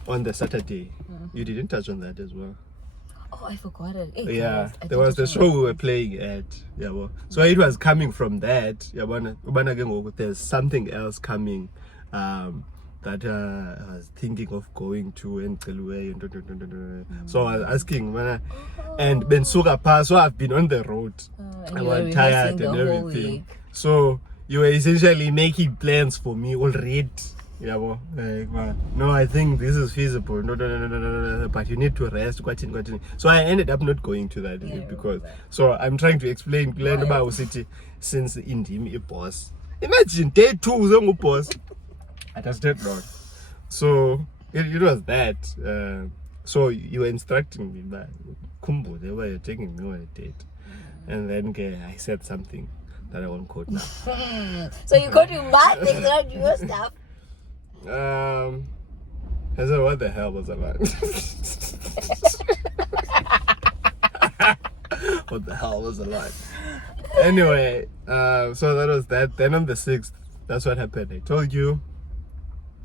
on the Saturday. You didn't touch on that as well. Oh, I forgot it. There was the show we were playing at. So it was coming from that. There's something else coming that I was thinking of going to and so I was asking and Ben Suga, so I've been on the road. I was tired and everything. So you were essentially making plans for me already. No, I think this is feasible. No, but you need to rest. So I ended up not going to that because so I'm trying to explain about city since Indim a boss. Imagine day 2 boss. I just did not. So it was that. So you were instructing me, but Kumbo, they were taking me on a date, and then I said something that I won't quote now. So you go to my things, not your stuff. I said, what the hell was that? What the hell was a lot? Anyway, so that was that. Then on the 6th, that's what happened. I told you,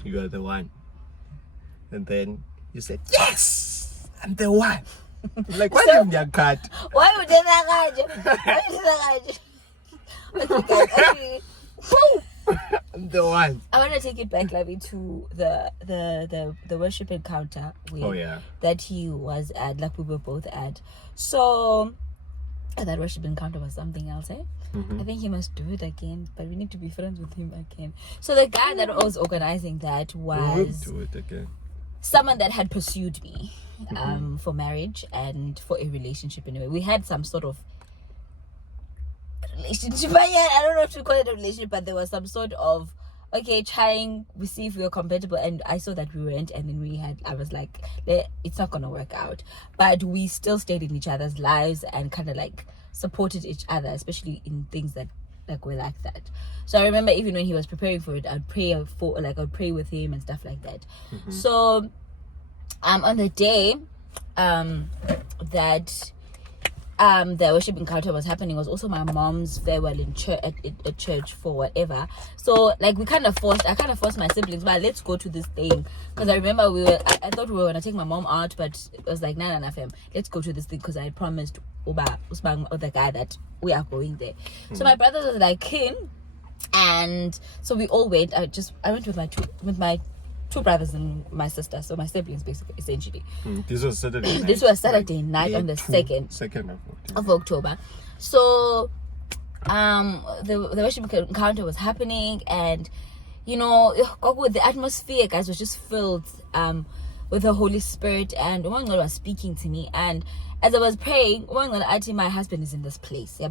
you are the one. And then you said, yes, I'm the one. Like, what if you cut? Why would you that? I'm the one. I want to take it back, Lavi, to the worship encounter that he was at, like we were both at. So that worship encounter was something else, eh? I think he must do it again, but we need to be friends with him again. So the guy that was organizing that was do it again. Someone that had pursued me for marriage and for a relationship anyway. We had some sort of relationship. I don't know if to call it a relationship, but there was some sort of trying we see if we were compatible, and I saw that we weren't, and then I was like, it's not gonna work out. But we still stayed in each other's lives and kind of like supported each other, especially in things that like were like that. So I remember even when he was preparing for it, I'd pray with him and stuff like that. So on the day that the worship encounter was happening, was also my mom's farewell in church at church for whatever. So like I kind of forced my siblings, but let's go to this thing, because I remember I thought we were gonna take my mom out, but it was like nah, fam, let's go to this thing, because I had promised Uba Usbang or the guy that we are going there. So my brothers was like keen, and so we all went. I went with my two brothers and my sister, so my siblings basically, essentially. This was Saturday night. This was Saturday night on the 2nd of October. So the worship encounter was happening, and the atmosphere, guys, was just filled with the Holy Spirit, and one God was speaking to me. And as I was praying, one God asked me, my husband is in this place. Like,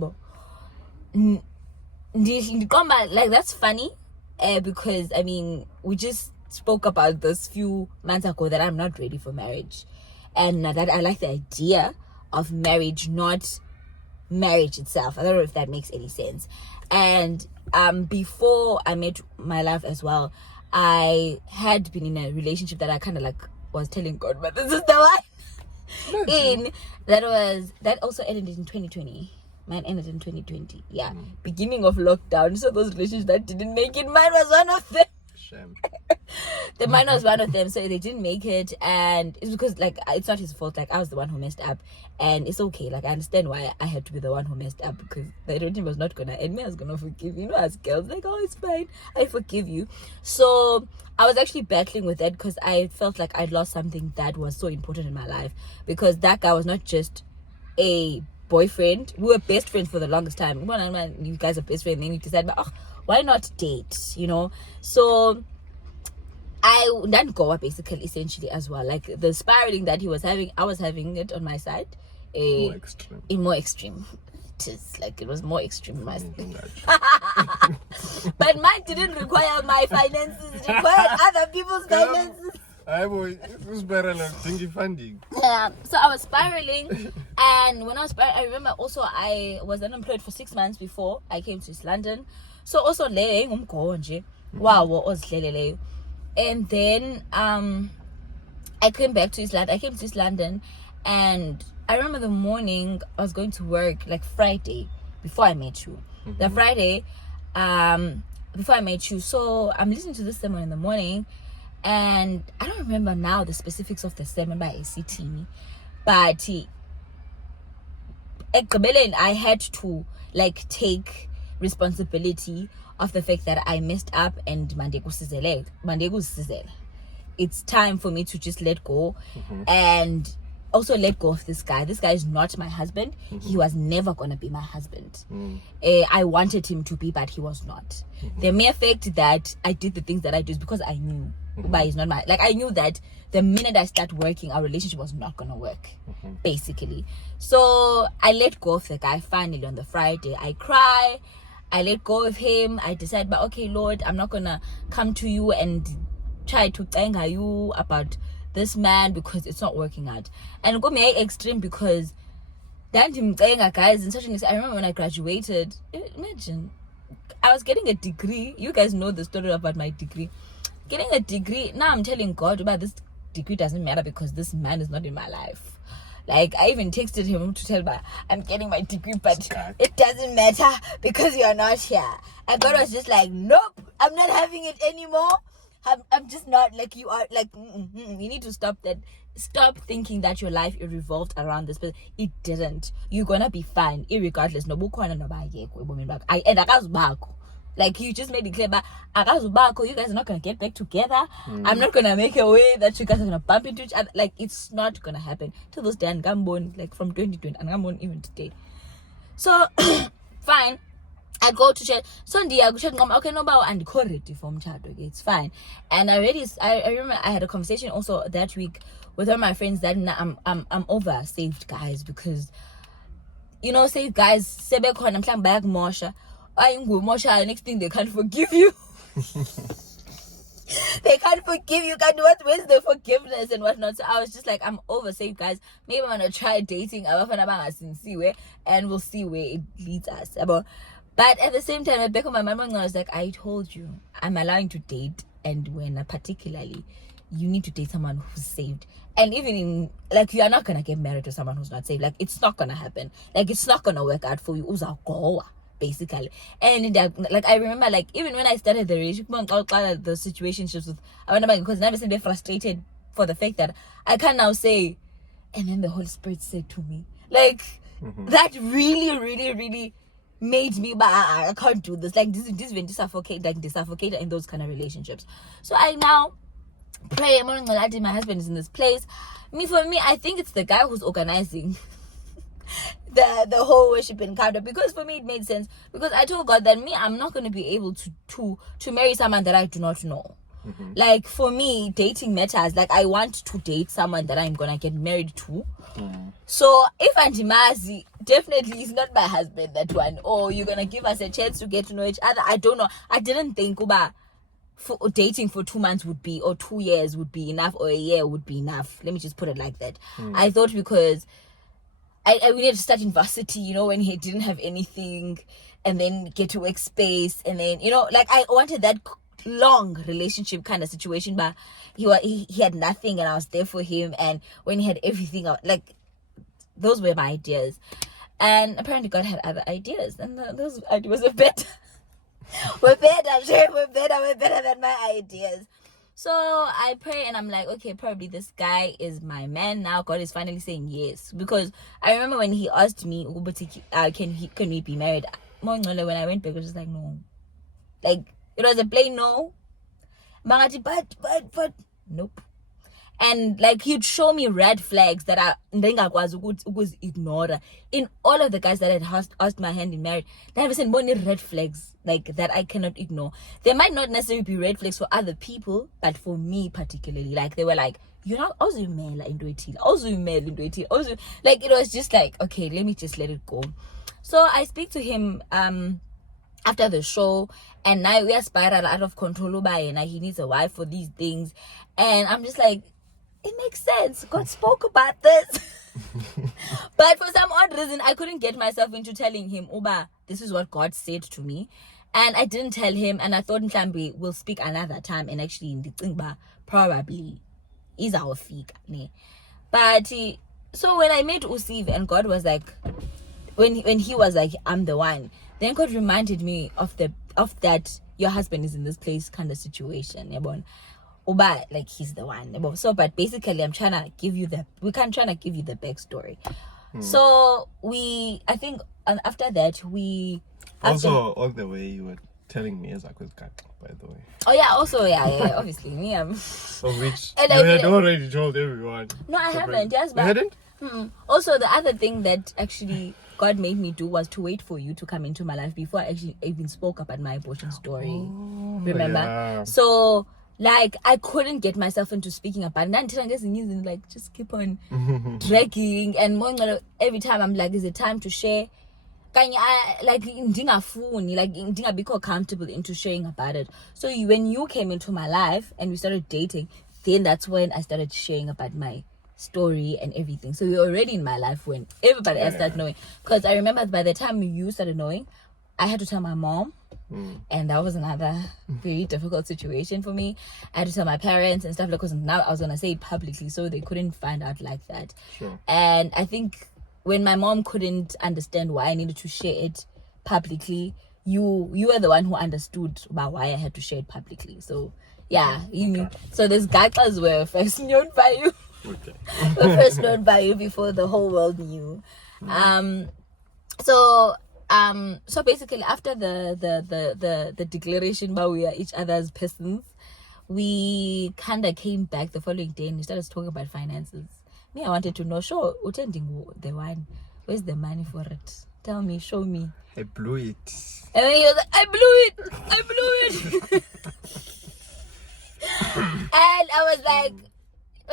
that's funny, because I mean, we just spoke about this few months ago that I'm not ready for marriage, and that I like the idea of marriage, not marriage itself. I don't know if that makes any sense. And before I met my love as well, I had been in a relationship that I kind of like was telling God, but this is the one. That also ended in 2020. Mine ended in 2020. Yeah, beginning of lockdown. So those relationships that didn't make it, mine was one of them. Mine was one of them, so they didn't make it, and it's because like it's not his fault. Like, I was the one who messed up, and it's okay. Like, I understand why I had to be the one who messed up, because the relationship was not gonna end. Me, I was gonna forgive, as girls, like, oh, it's fine, I forgive you. So I was actually battling with that, because I felt like I'd lost something that was so important in my life, because that guy was not just a boyfriend. We were best friends for the longest time. You guys are best friends, and then you decide, why not date? So I didn't go up, basically, essentially, as well. Like, the spiraling that he was having, I was having it on my side. More extreme. It was more extreme in my side. But mine didn't require my finances. It required other people's finances. I was spiraling, funding. Yeah, so I was spiraling, and when I was spiraling, I remember also I was unemployed for 6 months before I came to East London. So also and then I came back to East London. I came to East London, and I remember the morning I was going to work, like Friday before I met you. The Friday before I met you. So I'm listening to this sermon in the morning, and I don't remember now the specifics of the sermon by ACT, but I had to like take responsibility of the fact that I messed up, and it's time for me to just let go, and also let go of this guy. This guy is not my husband. He was never gonna be my husband. I wanted him to be, but he was not. The mere fact that I did the things that I did is because I knew, but he's not my, like, I knew that the minute I start working, our relationship was not gonna work, basically. So I let go of the guy finally on the Friday. I cry, I let go of him. I decide, but okay, Lord, I'm not gonna come to you and try to thank you about this man, because it's not working out. And go me extreme, because guys, in such an extent. I remember when I graduated, imagine, I was getting a degree. You guys know the story about my degree. Getting a degree. Now I'm telling God about this degree doesn't matter, because this man is not in my life. Like, I even texted him to tell him I'm getting my degree, but Scat. it doesn't matter because you're not here. And God was just like, nope, I'm not having it anymore. I'm just not like you are. Like, you need to stop that. Stop thinking that your life it revolved around this, but it didn't. You're gonna be fine, irregardless. No, like you just made it clear, but you guys are not gonna get back together. I'm not gonna make a way that you guys are gonna bump into each other. Like, it's not gonna happen. To this day, and I'm born like from 2020, and I'm born even today. So fine. I go to church. Sunday I go to church. Okay, no, but and ready for child. Okay, it's fine. And I remember I had a conversation also that week with all my friends that I'm over saved guys, because saved guys sebe khona mhlawumbe bayakumosha. Ayingumosha, next thing they can't forgive you. They can't forgive you. Where's the forgiveness and whatnot? So I was just like, I'm over saved guys. Maybe I'm gonna try dating and we'll see where it leads us. But at the same time, back on my mind, I was like, I told you, I'm allowing to date, and when particularly, you need to date someone who's saved. And even in, like, you are not gonna get married to someone who's not saved. Like, it's not gonna happen. Like, it's not gonna work out for you. Basically. And like, I remember, like, even when I started the relationship, the situationships with, I went because never been frustrated for the fact that I can't now say, and then the Holy Spirit said to me, like, that really, really, really made me, but I can't do this. Like, this when suffocate in those kind of relationships. So I now pray, my husband is in this place. For me, I think it's the guy who's organizing the whole worship encounter, because for me it made sense, because I told God that I'm not going to be able to marry someone that I do not know. Like, for me, dating matters. Like, I want to date someone that I'm gonna get married to. So if Antimazi, definitely is not my husband, that one. Or you're gonna give us a chance to get to know each other. I don't know. I didn't think for dating for 2 months would be, or 2 years would be enough, or a year would be enough. Let me just put it like that. I thought because we needed to start university, when he didn't have anything, and then get to workspace, and then like, I wanted that long relationship kind of situation, but he had nothing, and I was there for him. And when he had everything, like, those were my ideas, and apparently God had other ideas, and those ideas were better. We're better than my ideas. So I pray, and I'm like, okay, probably this guy is my man now. God is finally saying yes, because I remember when he asked me, can we be married? When I went back, I was just like, no. Like, it was a plain no. But nope. And like, he'd show me red flags that I was ignore. In all of the guys that had asked my hand in marriage, there have been many red flags like that I cannot ignore. They might not necessarily be red flags for other people, but for me particularly, like, they were like, you're not also into it. Also, like, it was just like, okay, let me just let it go. So I speak to him after the show, and now we are spiraled out of control by, and he needs a wife for these things, and I'm just like, it makes sense. God spoke about this. But for some odd reason, I couldn't get myself into telling him, Uba, this is what God said to me. And I didn't tell him, and I thought Mhlambi we'll speak another time, and actually in the thing, probably is our fig. But so when I met Usiv, and God was like, when he was like, I'm the one, then God reminded me of that your husband is in this place kind of situation. Uba, like, he's the one. So, but basically, I'm trying to give you the backstory. So I think after that, also all the way you were telling me as I was cut, by the way. Oh yeah, also yeah, obviously me. Of which And you I had already told everyone. No, I haven't. Yes, You but hadn't? also the other thing that actually God made me do was to wait for you to come into my life before I actually even spoke about my abortion story. Remember? Yeah. So, like, I couldn't get myself into speaking about it until I guess like, just keep on dragging, and more every time I'm like, is it time to share? Like, be comfortable into sharing about it. So when you came into my life and we started dating, then that's when I started sharing about my story and everything. So you're already in my life when everybody else started knowing. Because I remember by the time you started knowing, I had to tell my mom, And that was another very difficult situation for me. I had to tell my parents and stuff, like, because now I was gonna say it publicly, so they couldn't find out like that. Sure. And I think when my mom couldn't understand why I needed to share it publicly, you were the one who understood about why I had to share it publicly. So yeah, you knew. So these gatas were first known by you. Okay. Were first known by you before the whole world knew. So basically after the declaration about we are each other's persons, we kind of came back the following day and we started talking about finances. Me, I wanted to know, sure, attending the wine, where's the money for it? Tell me, show me. I blew it. And then he was like, I blew it. And I was like,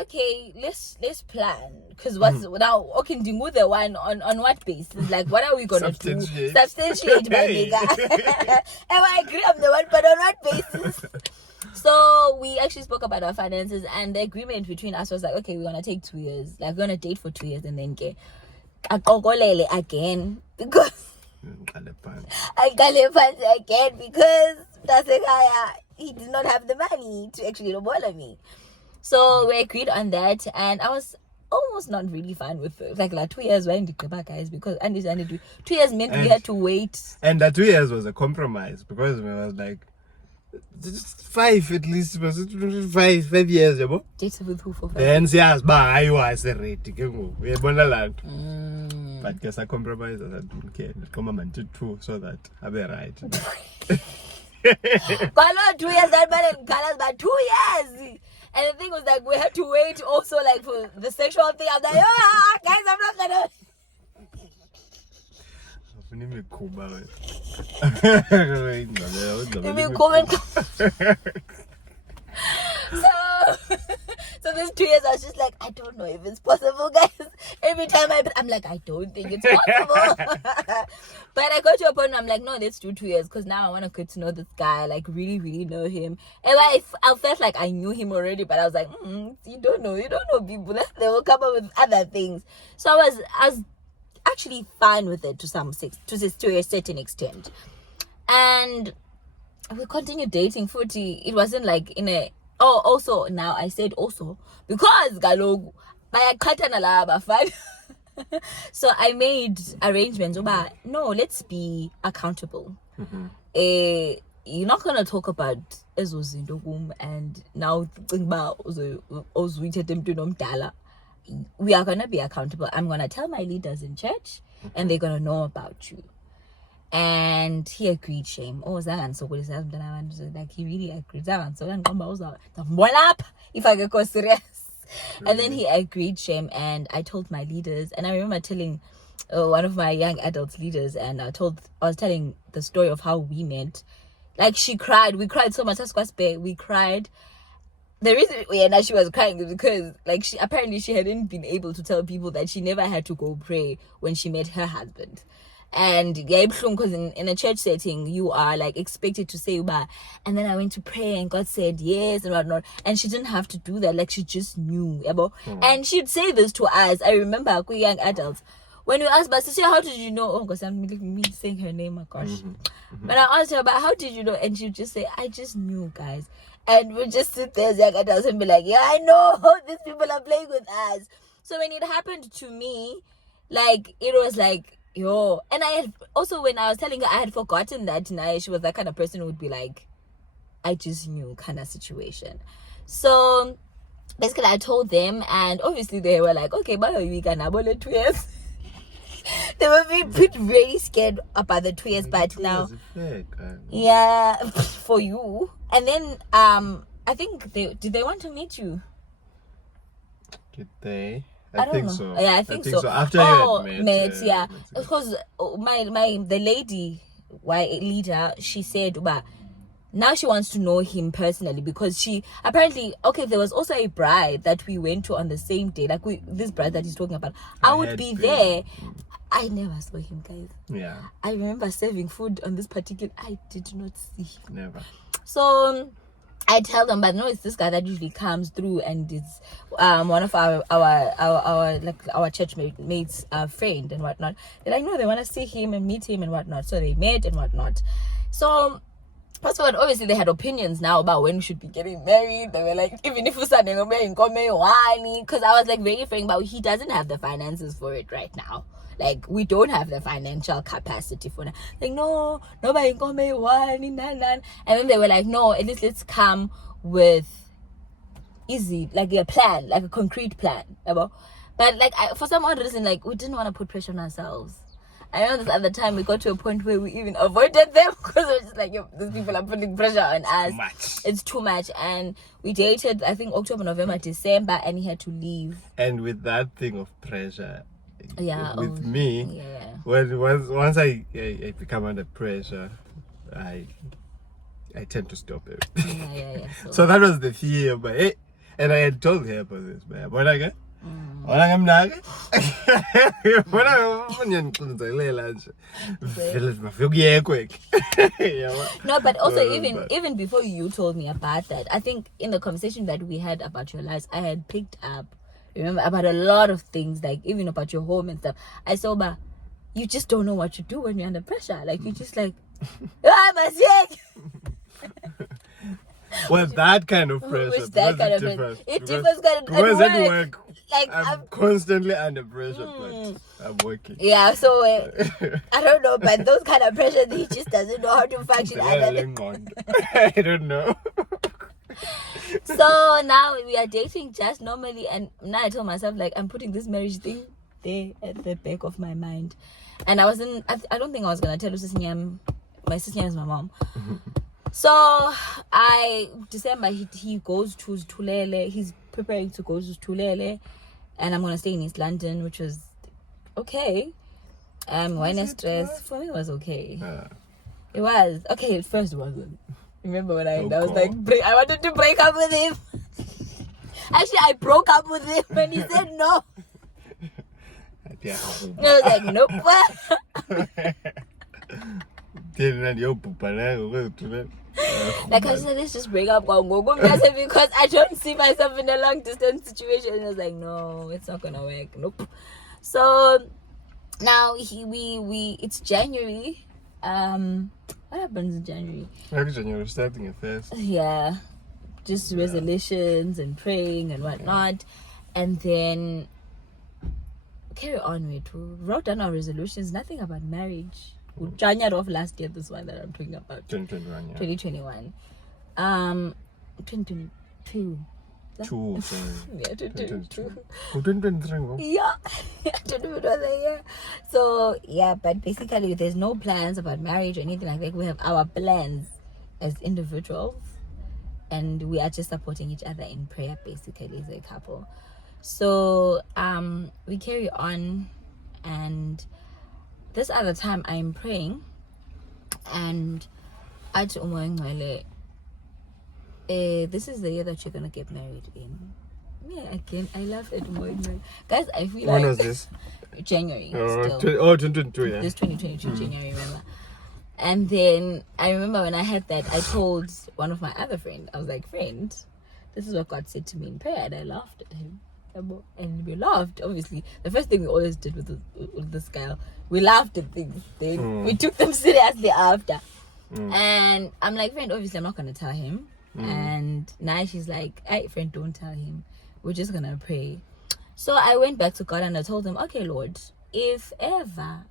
okay, let's plan. Because what's now, okay, Dingu the one on what basis? Like, what are we gonna do? Substantiate my nigga. And I agree I'm the one, but on what basis? So we actually spoke about our finances, and the agreement between us was like, okay, we're gonna take 2 years. Like, we're gonna date for 2 years and then get again, because I got again because that's a guy, he did not have the money to actually bother me. So we agreed on that, and I was almost not really fine with it. Like 2 years when the back, guys, because I need to do 2 years meant we had to wait. And that 2 years was a compromise because it was like just 5 at least. Was it 5 years, yabo? Dated with who for 5 Then yes, but I was ready. We but guess I compromise and I don't care. Come on, 2 so that I'll be right. But 2 years that bad in colors, but 2 years. And the thing was like we had to wait also like for the sexual thing. I was like, oh, guys, I'm not gonna. So these 2 years I was just like, I don't know if it's possible, guys. Every time I'm like, I don't think it's possible. But I got to a point where I'm like, no, let's do 2 years, because now I want to get to know this guy, like really, really know him. And I felt like I knew him already, but I was like, you don't know people. They will come up with other things. So I was actually fine with it to a certain extent. And we continued dating. 40. It wasn't like in a. Oh, also now I said also because galogu bayaqhathana la bafana. So I made arrangements about no, let's be accountable. You're not gonna talk about ezo zinto kum and now think about we are gonna be accountable. I'm gonna tell my leaders in church and they're gonna know about you. And he agreed, shame. Oh, like he really agreed. If I could go serious. And then he agreed, shame, and I told my leaders, and I remember telling one of my young adult leaders, and I was telling the story of how we met. Like, she cried. We cried so much. We cried. The reason she was crying is because like she hadn't been able to tell people that she never had to go pray when she met her husband. And because in a church setting you are like expected to say and then I went to pray and God said yes and whatnot, and she didn't have to do that. Like, she just knew. And she'd say this to us. I remember we young adults when we asked, but sister, how did you know? Oh, because I'm me saying her name, my gosh. But I asked her about how did you know, and she'd just say, I just knew, guys. And we'd just sit there as young adults and be like, yeah, I know these people are playing with us. So when it happened to me, like, it was like, yo. And I had also, when I was telling her, I had forgotten that she was that kind of person who would be like, I just knew kind of situation. So basically I told them, and obviously they were like, okay, but we can have 2 years. They were very scared about the 2 years, but now yeah, for you. And then I think did they want to meet you? Did they? I don't think know. so. Yeah, I think so. After you had met, yeah. Because the lady, leader, she said, but now she wants to know him personally, because she apparently, okay, there was also a bride that we went to on the same day. Like, this bride that he's talking about, I would be there. I never saw him, guys. Yeah. I remember serving food on this particular. I did not see him. Never. So I tell them, but no, it's this guy that usually comes through, and it's one of our church mates friend and whatnot. They're like, no, they want to see him and meet him and whatnot. So they met and whatnot. So Fast forward, obviously they had opinions now about when we should be getting married. They were like, even if we're starting a marriage, because I was like very frank about he doesn't have the finances for it right now. Like, we don't have the financial capacity for that. Like, no, nobody can make one. And then they were like, no, at least let's come with easy, like a plan, like a concrete plan. But like, for some odd reason, like, we didn't want to put pressure on ourselves. I know this other time we got to a point where we even avoided them because we're just like, yo, these people are putting pressure on us. It's too much. And we dated, I think, October, November, December, and he had to leave. And with that thing of pressure, with me, yeah. once I become under pressure, I tend to stop it. Yeah. So that was the fear, but and I had told her about this, man. What again? No, but also even before you told me about that, I think in the conversation that we had about your lives, I had picked up, remember, about a lot of things, like even about your home and stuff. I saw, but you just don't know what to do when you're under pressure. Like, you just like, I'm sick. Well, that kind of pressure. It differs because at work. Like, I'm constantly under pressure, but I'm working. Yeah, so I don't know, but those kind of pressure, he just doesn't know how to function. I don't know. So now we are dating just normally, and now I told myself, like, I'm putting this marriage thing there at the back of my mind. And I don't think I was gonna tell my sister is my mom. So December he goes to Tulele. He's preparing to go to Tulele, and I'm gonna stay in East London, which was okay. Why not stress? For me, it was okay. It was okay. At first, it wasn't. Remember when I was like, I wanted to break up with him. Actually, I broke up with him when he said no. I was like, nope. Like I said, let's just break up because I don't see myself in a long distance situation. And I was like, no, it's not gonna work. Nope. So now it's January. What happens in January? January, starting at first. Yeah, just resolutions and praying and whatnot, and then carry on with. We wrote down our resolutions. Nothing about marriage. January of last year, this one that I'm talking about. 2021, yeah. 2021. 2022. Yeah, 2022. 2023. Yeah. I don't know what the year. So, yeah, but basically there's no plans about marriage or anything like that. We have our plans as individuals, and we are just supporting each other in prayer, basically, as a couple. So, we carry on, and this other time I'm praying, and I told Umwele, this is the year that you're gonna get married in. Yeah, again, I love it. Guys, I feel when like was this? January. 2022, yeah. This 2022 January, remember? And then I remember when I had that, I told one of my other friends, I was like, friend, this is what God said to me in prayer, and I laughed at him. And we laughed, obviously. The first thing we always did with this guy, we laughed at things. Then we took them seriously after. And I'm like, friend, obviously I'm not gonna tell him. And now she's like, hey, friend, don't tell him. We're just gonna pray. So I went back to God and I told him, okay, Lord, if ever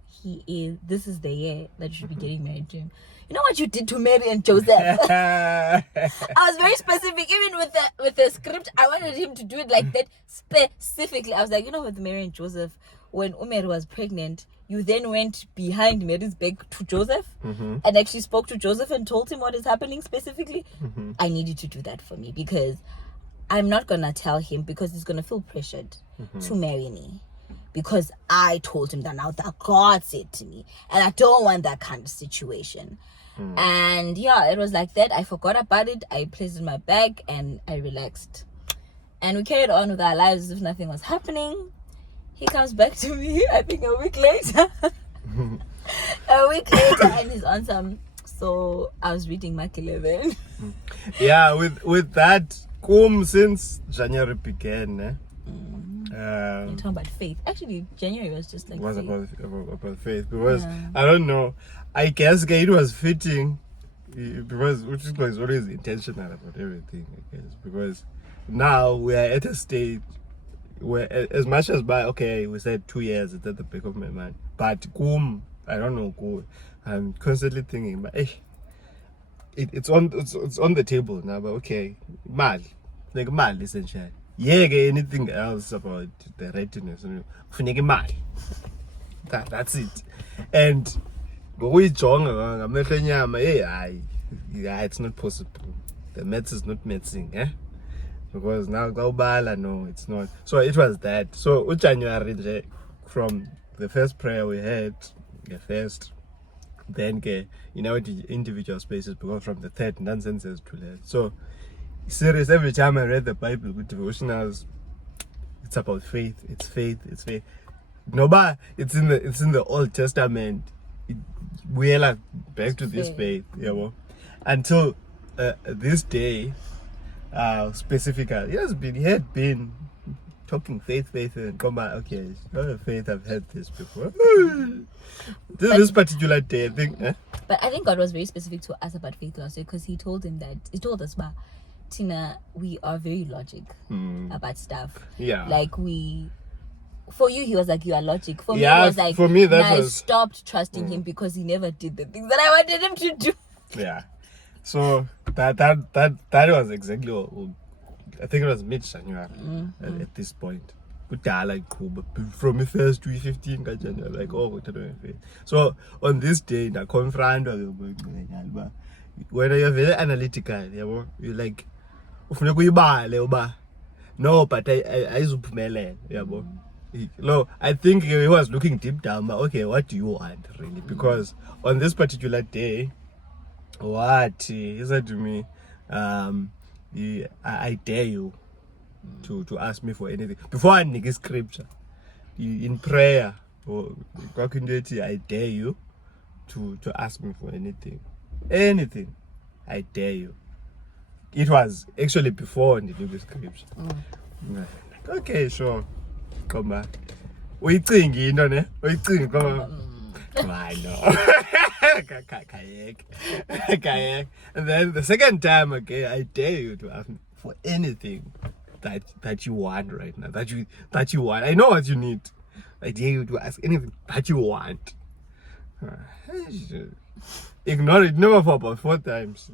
this is the year that you should be getting married to him. You know what you did to Mary and Joseph? I was very specific. Even with the script, I wanted him to do it like that specifically. I was like, you know, with Mary and Joseph, when Mary was pregnant, you then went behind Mary's back to Joseph and actually spoke to Joseph and told him what is happening specifically. I need you to do that for me, because I'm not going to tell him, because he's going to feel pressured to marry me. Because I told him that now that God said to me, and I don't want that kind of situation. And yeah, it was like that. I forgot about it. I placed it in my bag and I relaxed. And we carried on with our lives as if nothing was happening. He comes back to me, I think a week later. And he's on some. So I was reading Mark 11. Yeah, with that, since January began, you're talking about faith. Actually, January was just like about faith, because I don't know. I guess it was fitting because Uthixo is always intentional about everything, I guess. Because now we are at a stage where, as much as we said 2 years, it's at the back of my mind. But I don't know, I'm constantly thinking, but it's on the table now. But okay, mal, like mal essentially. Yeah, anything else about the readiness, kufuneka imali. That's it. And ngokuyijonga ngamehlo enyama, it's not possible. The maths is not mathsing, because now no, it's not. So it was that. So January nje, from the first prayer we had, the first, then the individual spaces, because from the third nonsenses to that. So serious, every time I read the Bible with devotionals, it's about faith. It's faith. No, but it's in the Old Testament. We're like back to this faith, until this day, specifically. He had been talking faith, and come back. Okay, faith. I've had this before. This particular day, I think. But I think God was very specific to us about faith last year, because He told us, "Ba, Tina, we are very logic about stuff. Yeah, like For you, He was like, you are logic. For me, yeah, it was like, for me, I stopped trusting Him because He never did the things that I wanted Him to do. Yeah. So that was exactly what, I think it was mid-January at this point. From the first to 15 January, like, so on this day, I confront when you're very analytical, you're like, no, but I no, I think he was looking deep down, but okay, what do you want really? Because on this particular day, what he said to me, I dare you to ask me for anything. Before I nigga scripture, in prayer, I dare you to ask me for anything. Anything. I dare you. It was actually before the nigga scripture. Okay, sure. Come back. Uyicingile into ne? Uyicingile come I know. Kayak. And then the second time, okay, I dare you to ask me for anything that you want right now. That you want. I know what you need. I dare you to ask anything that you want. Ignore it. Never for about 4 times.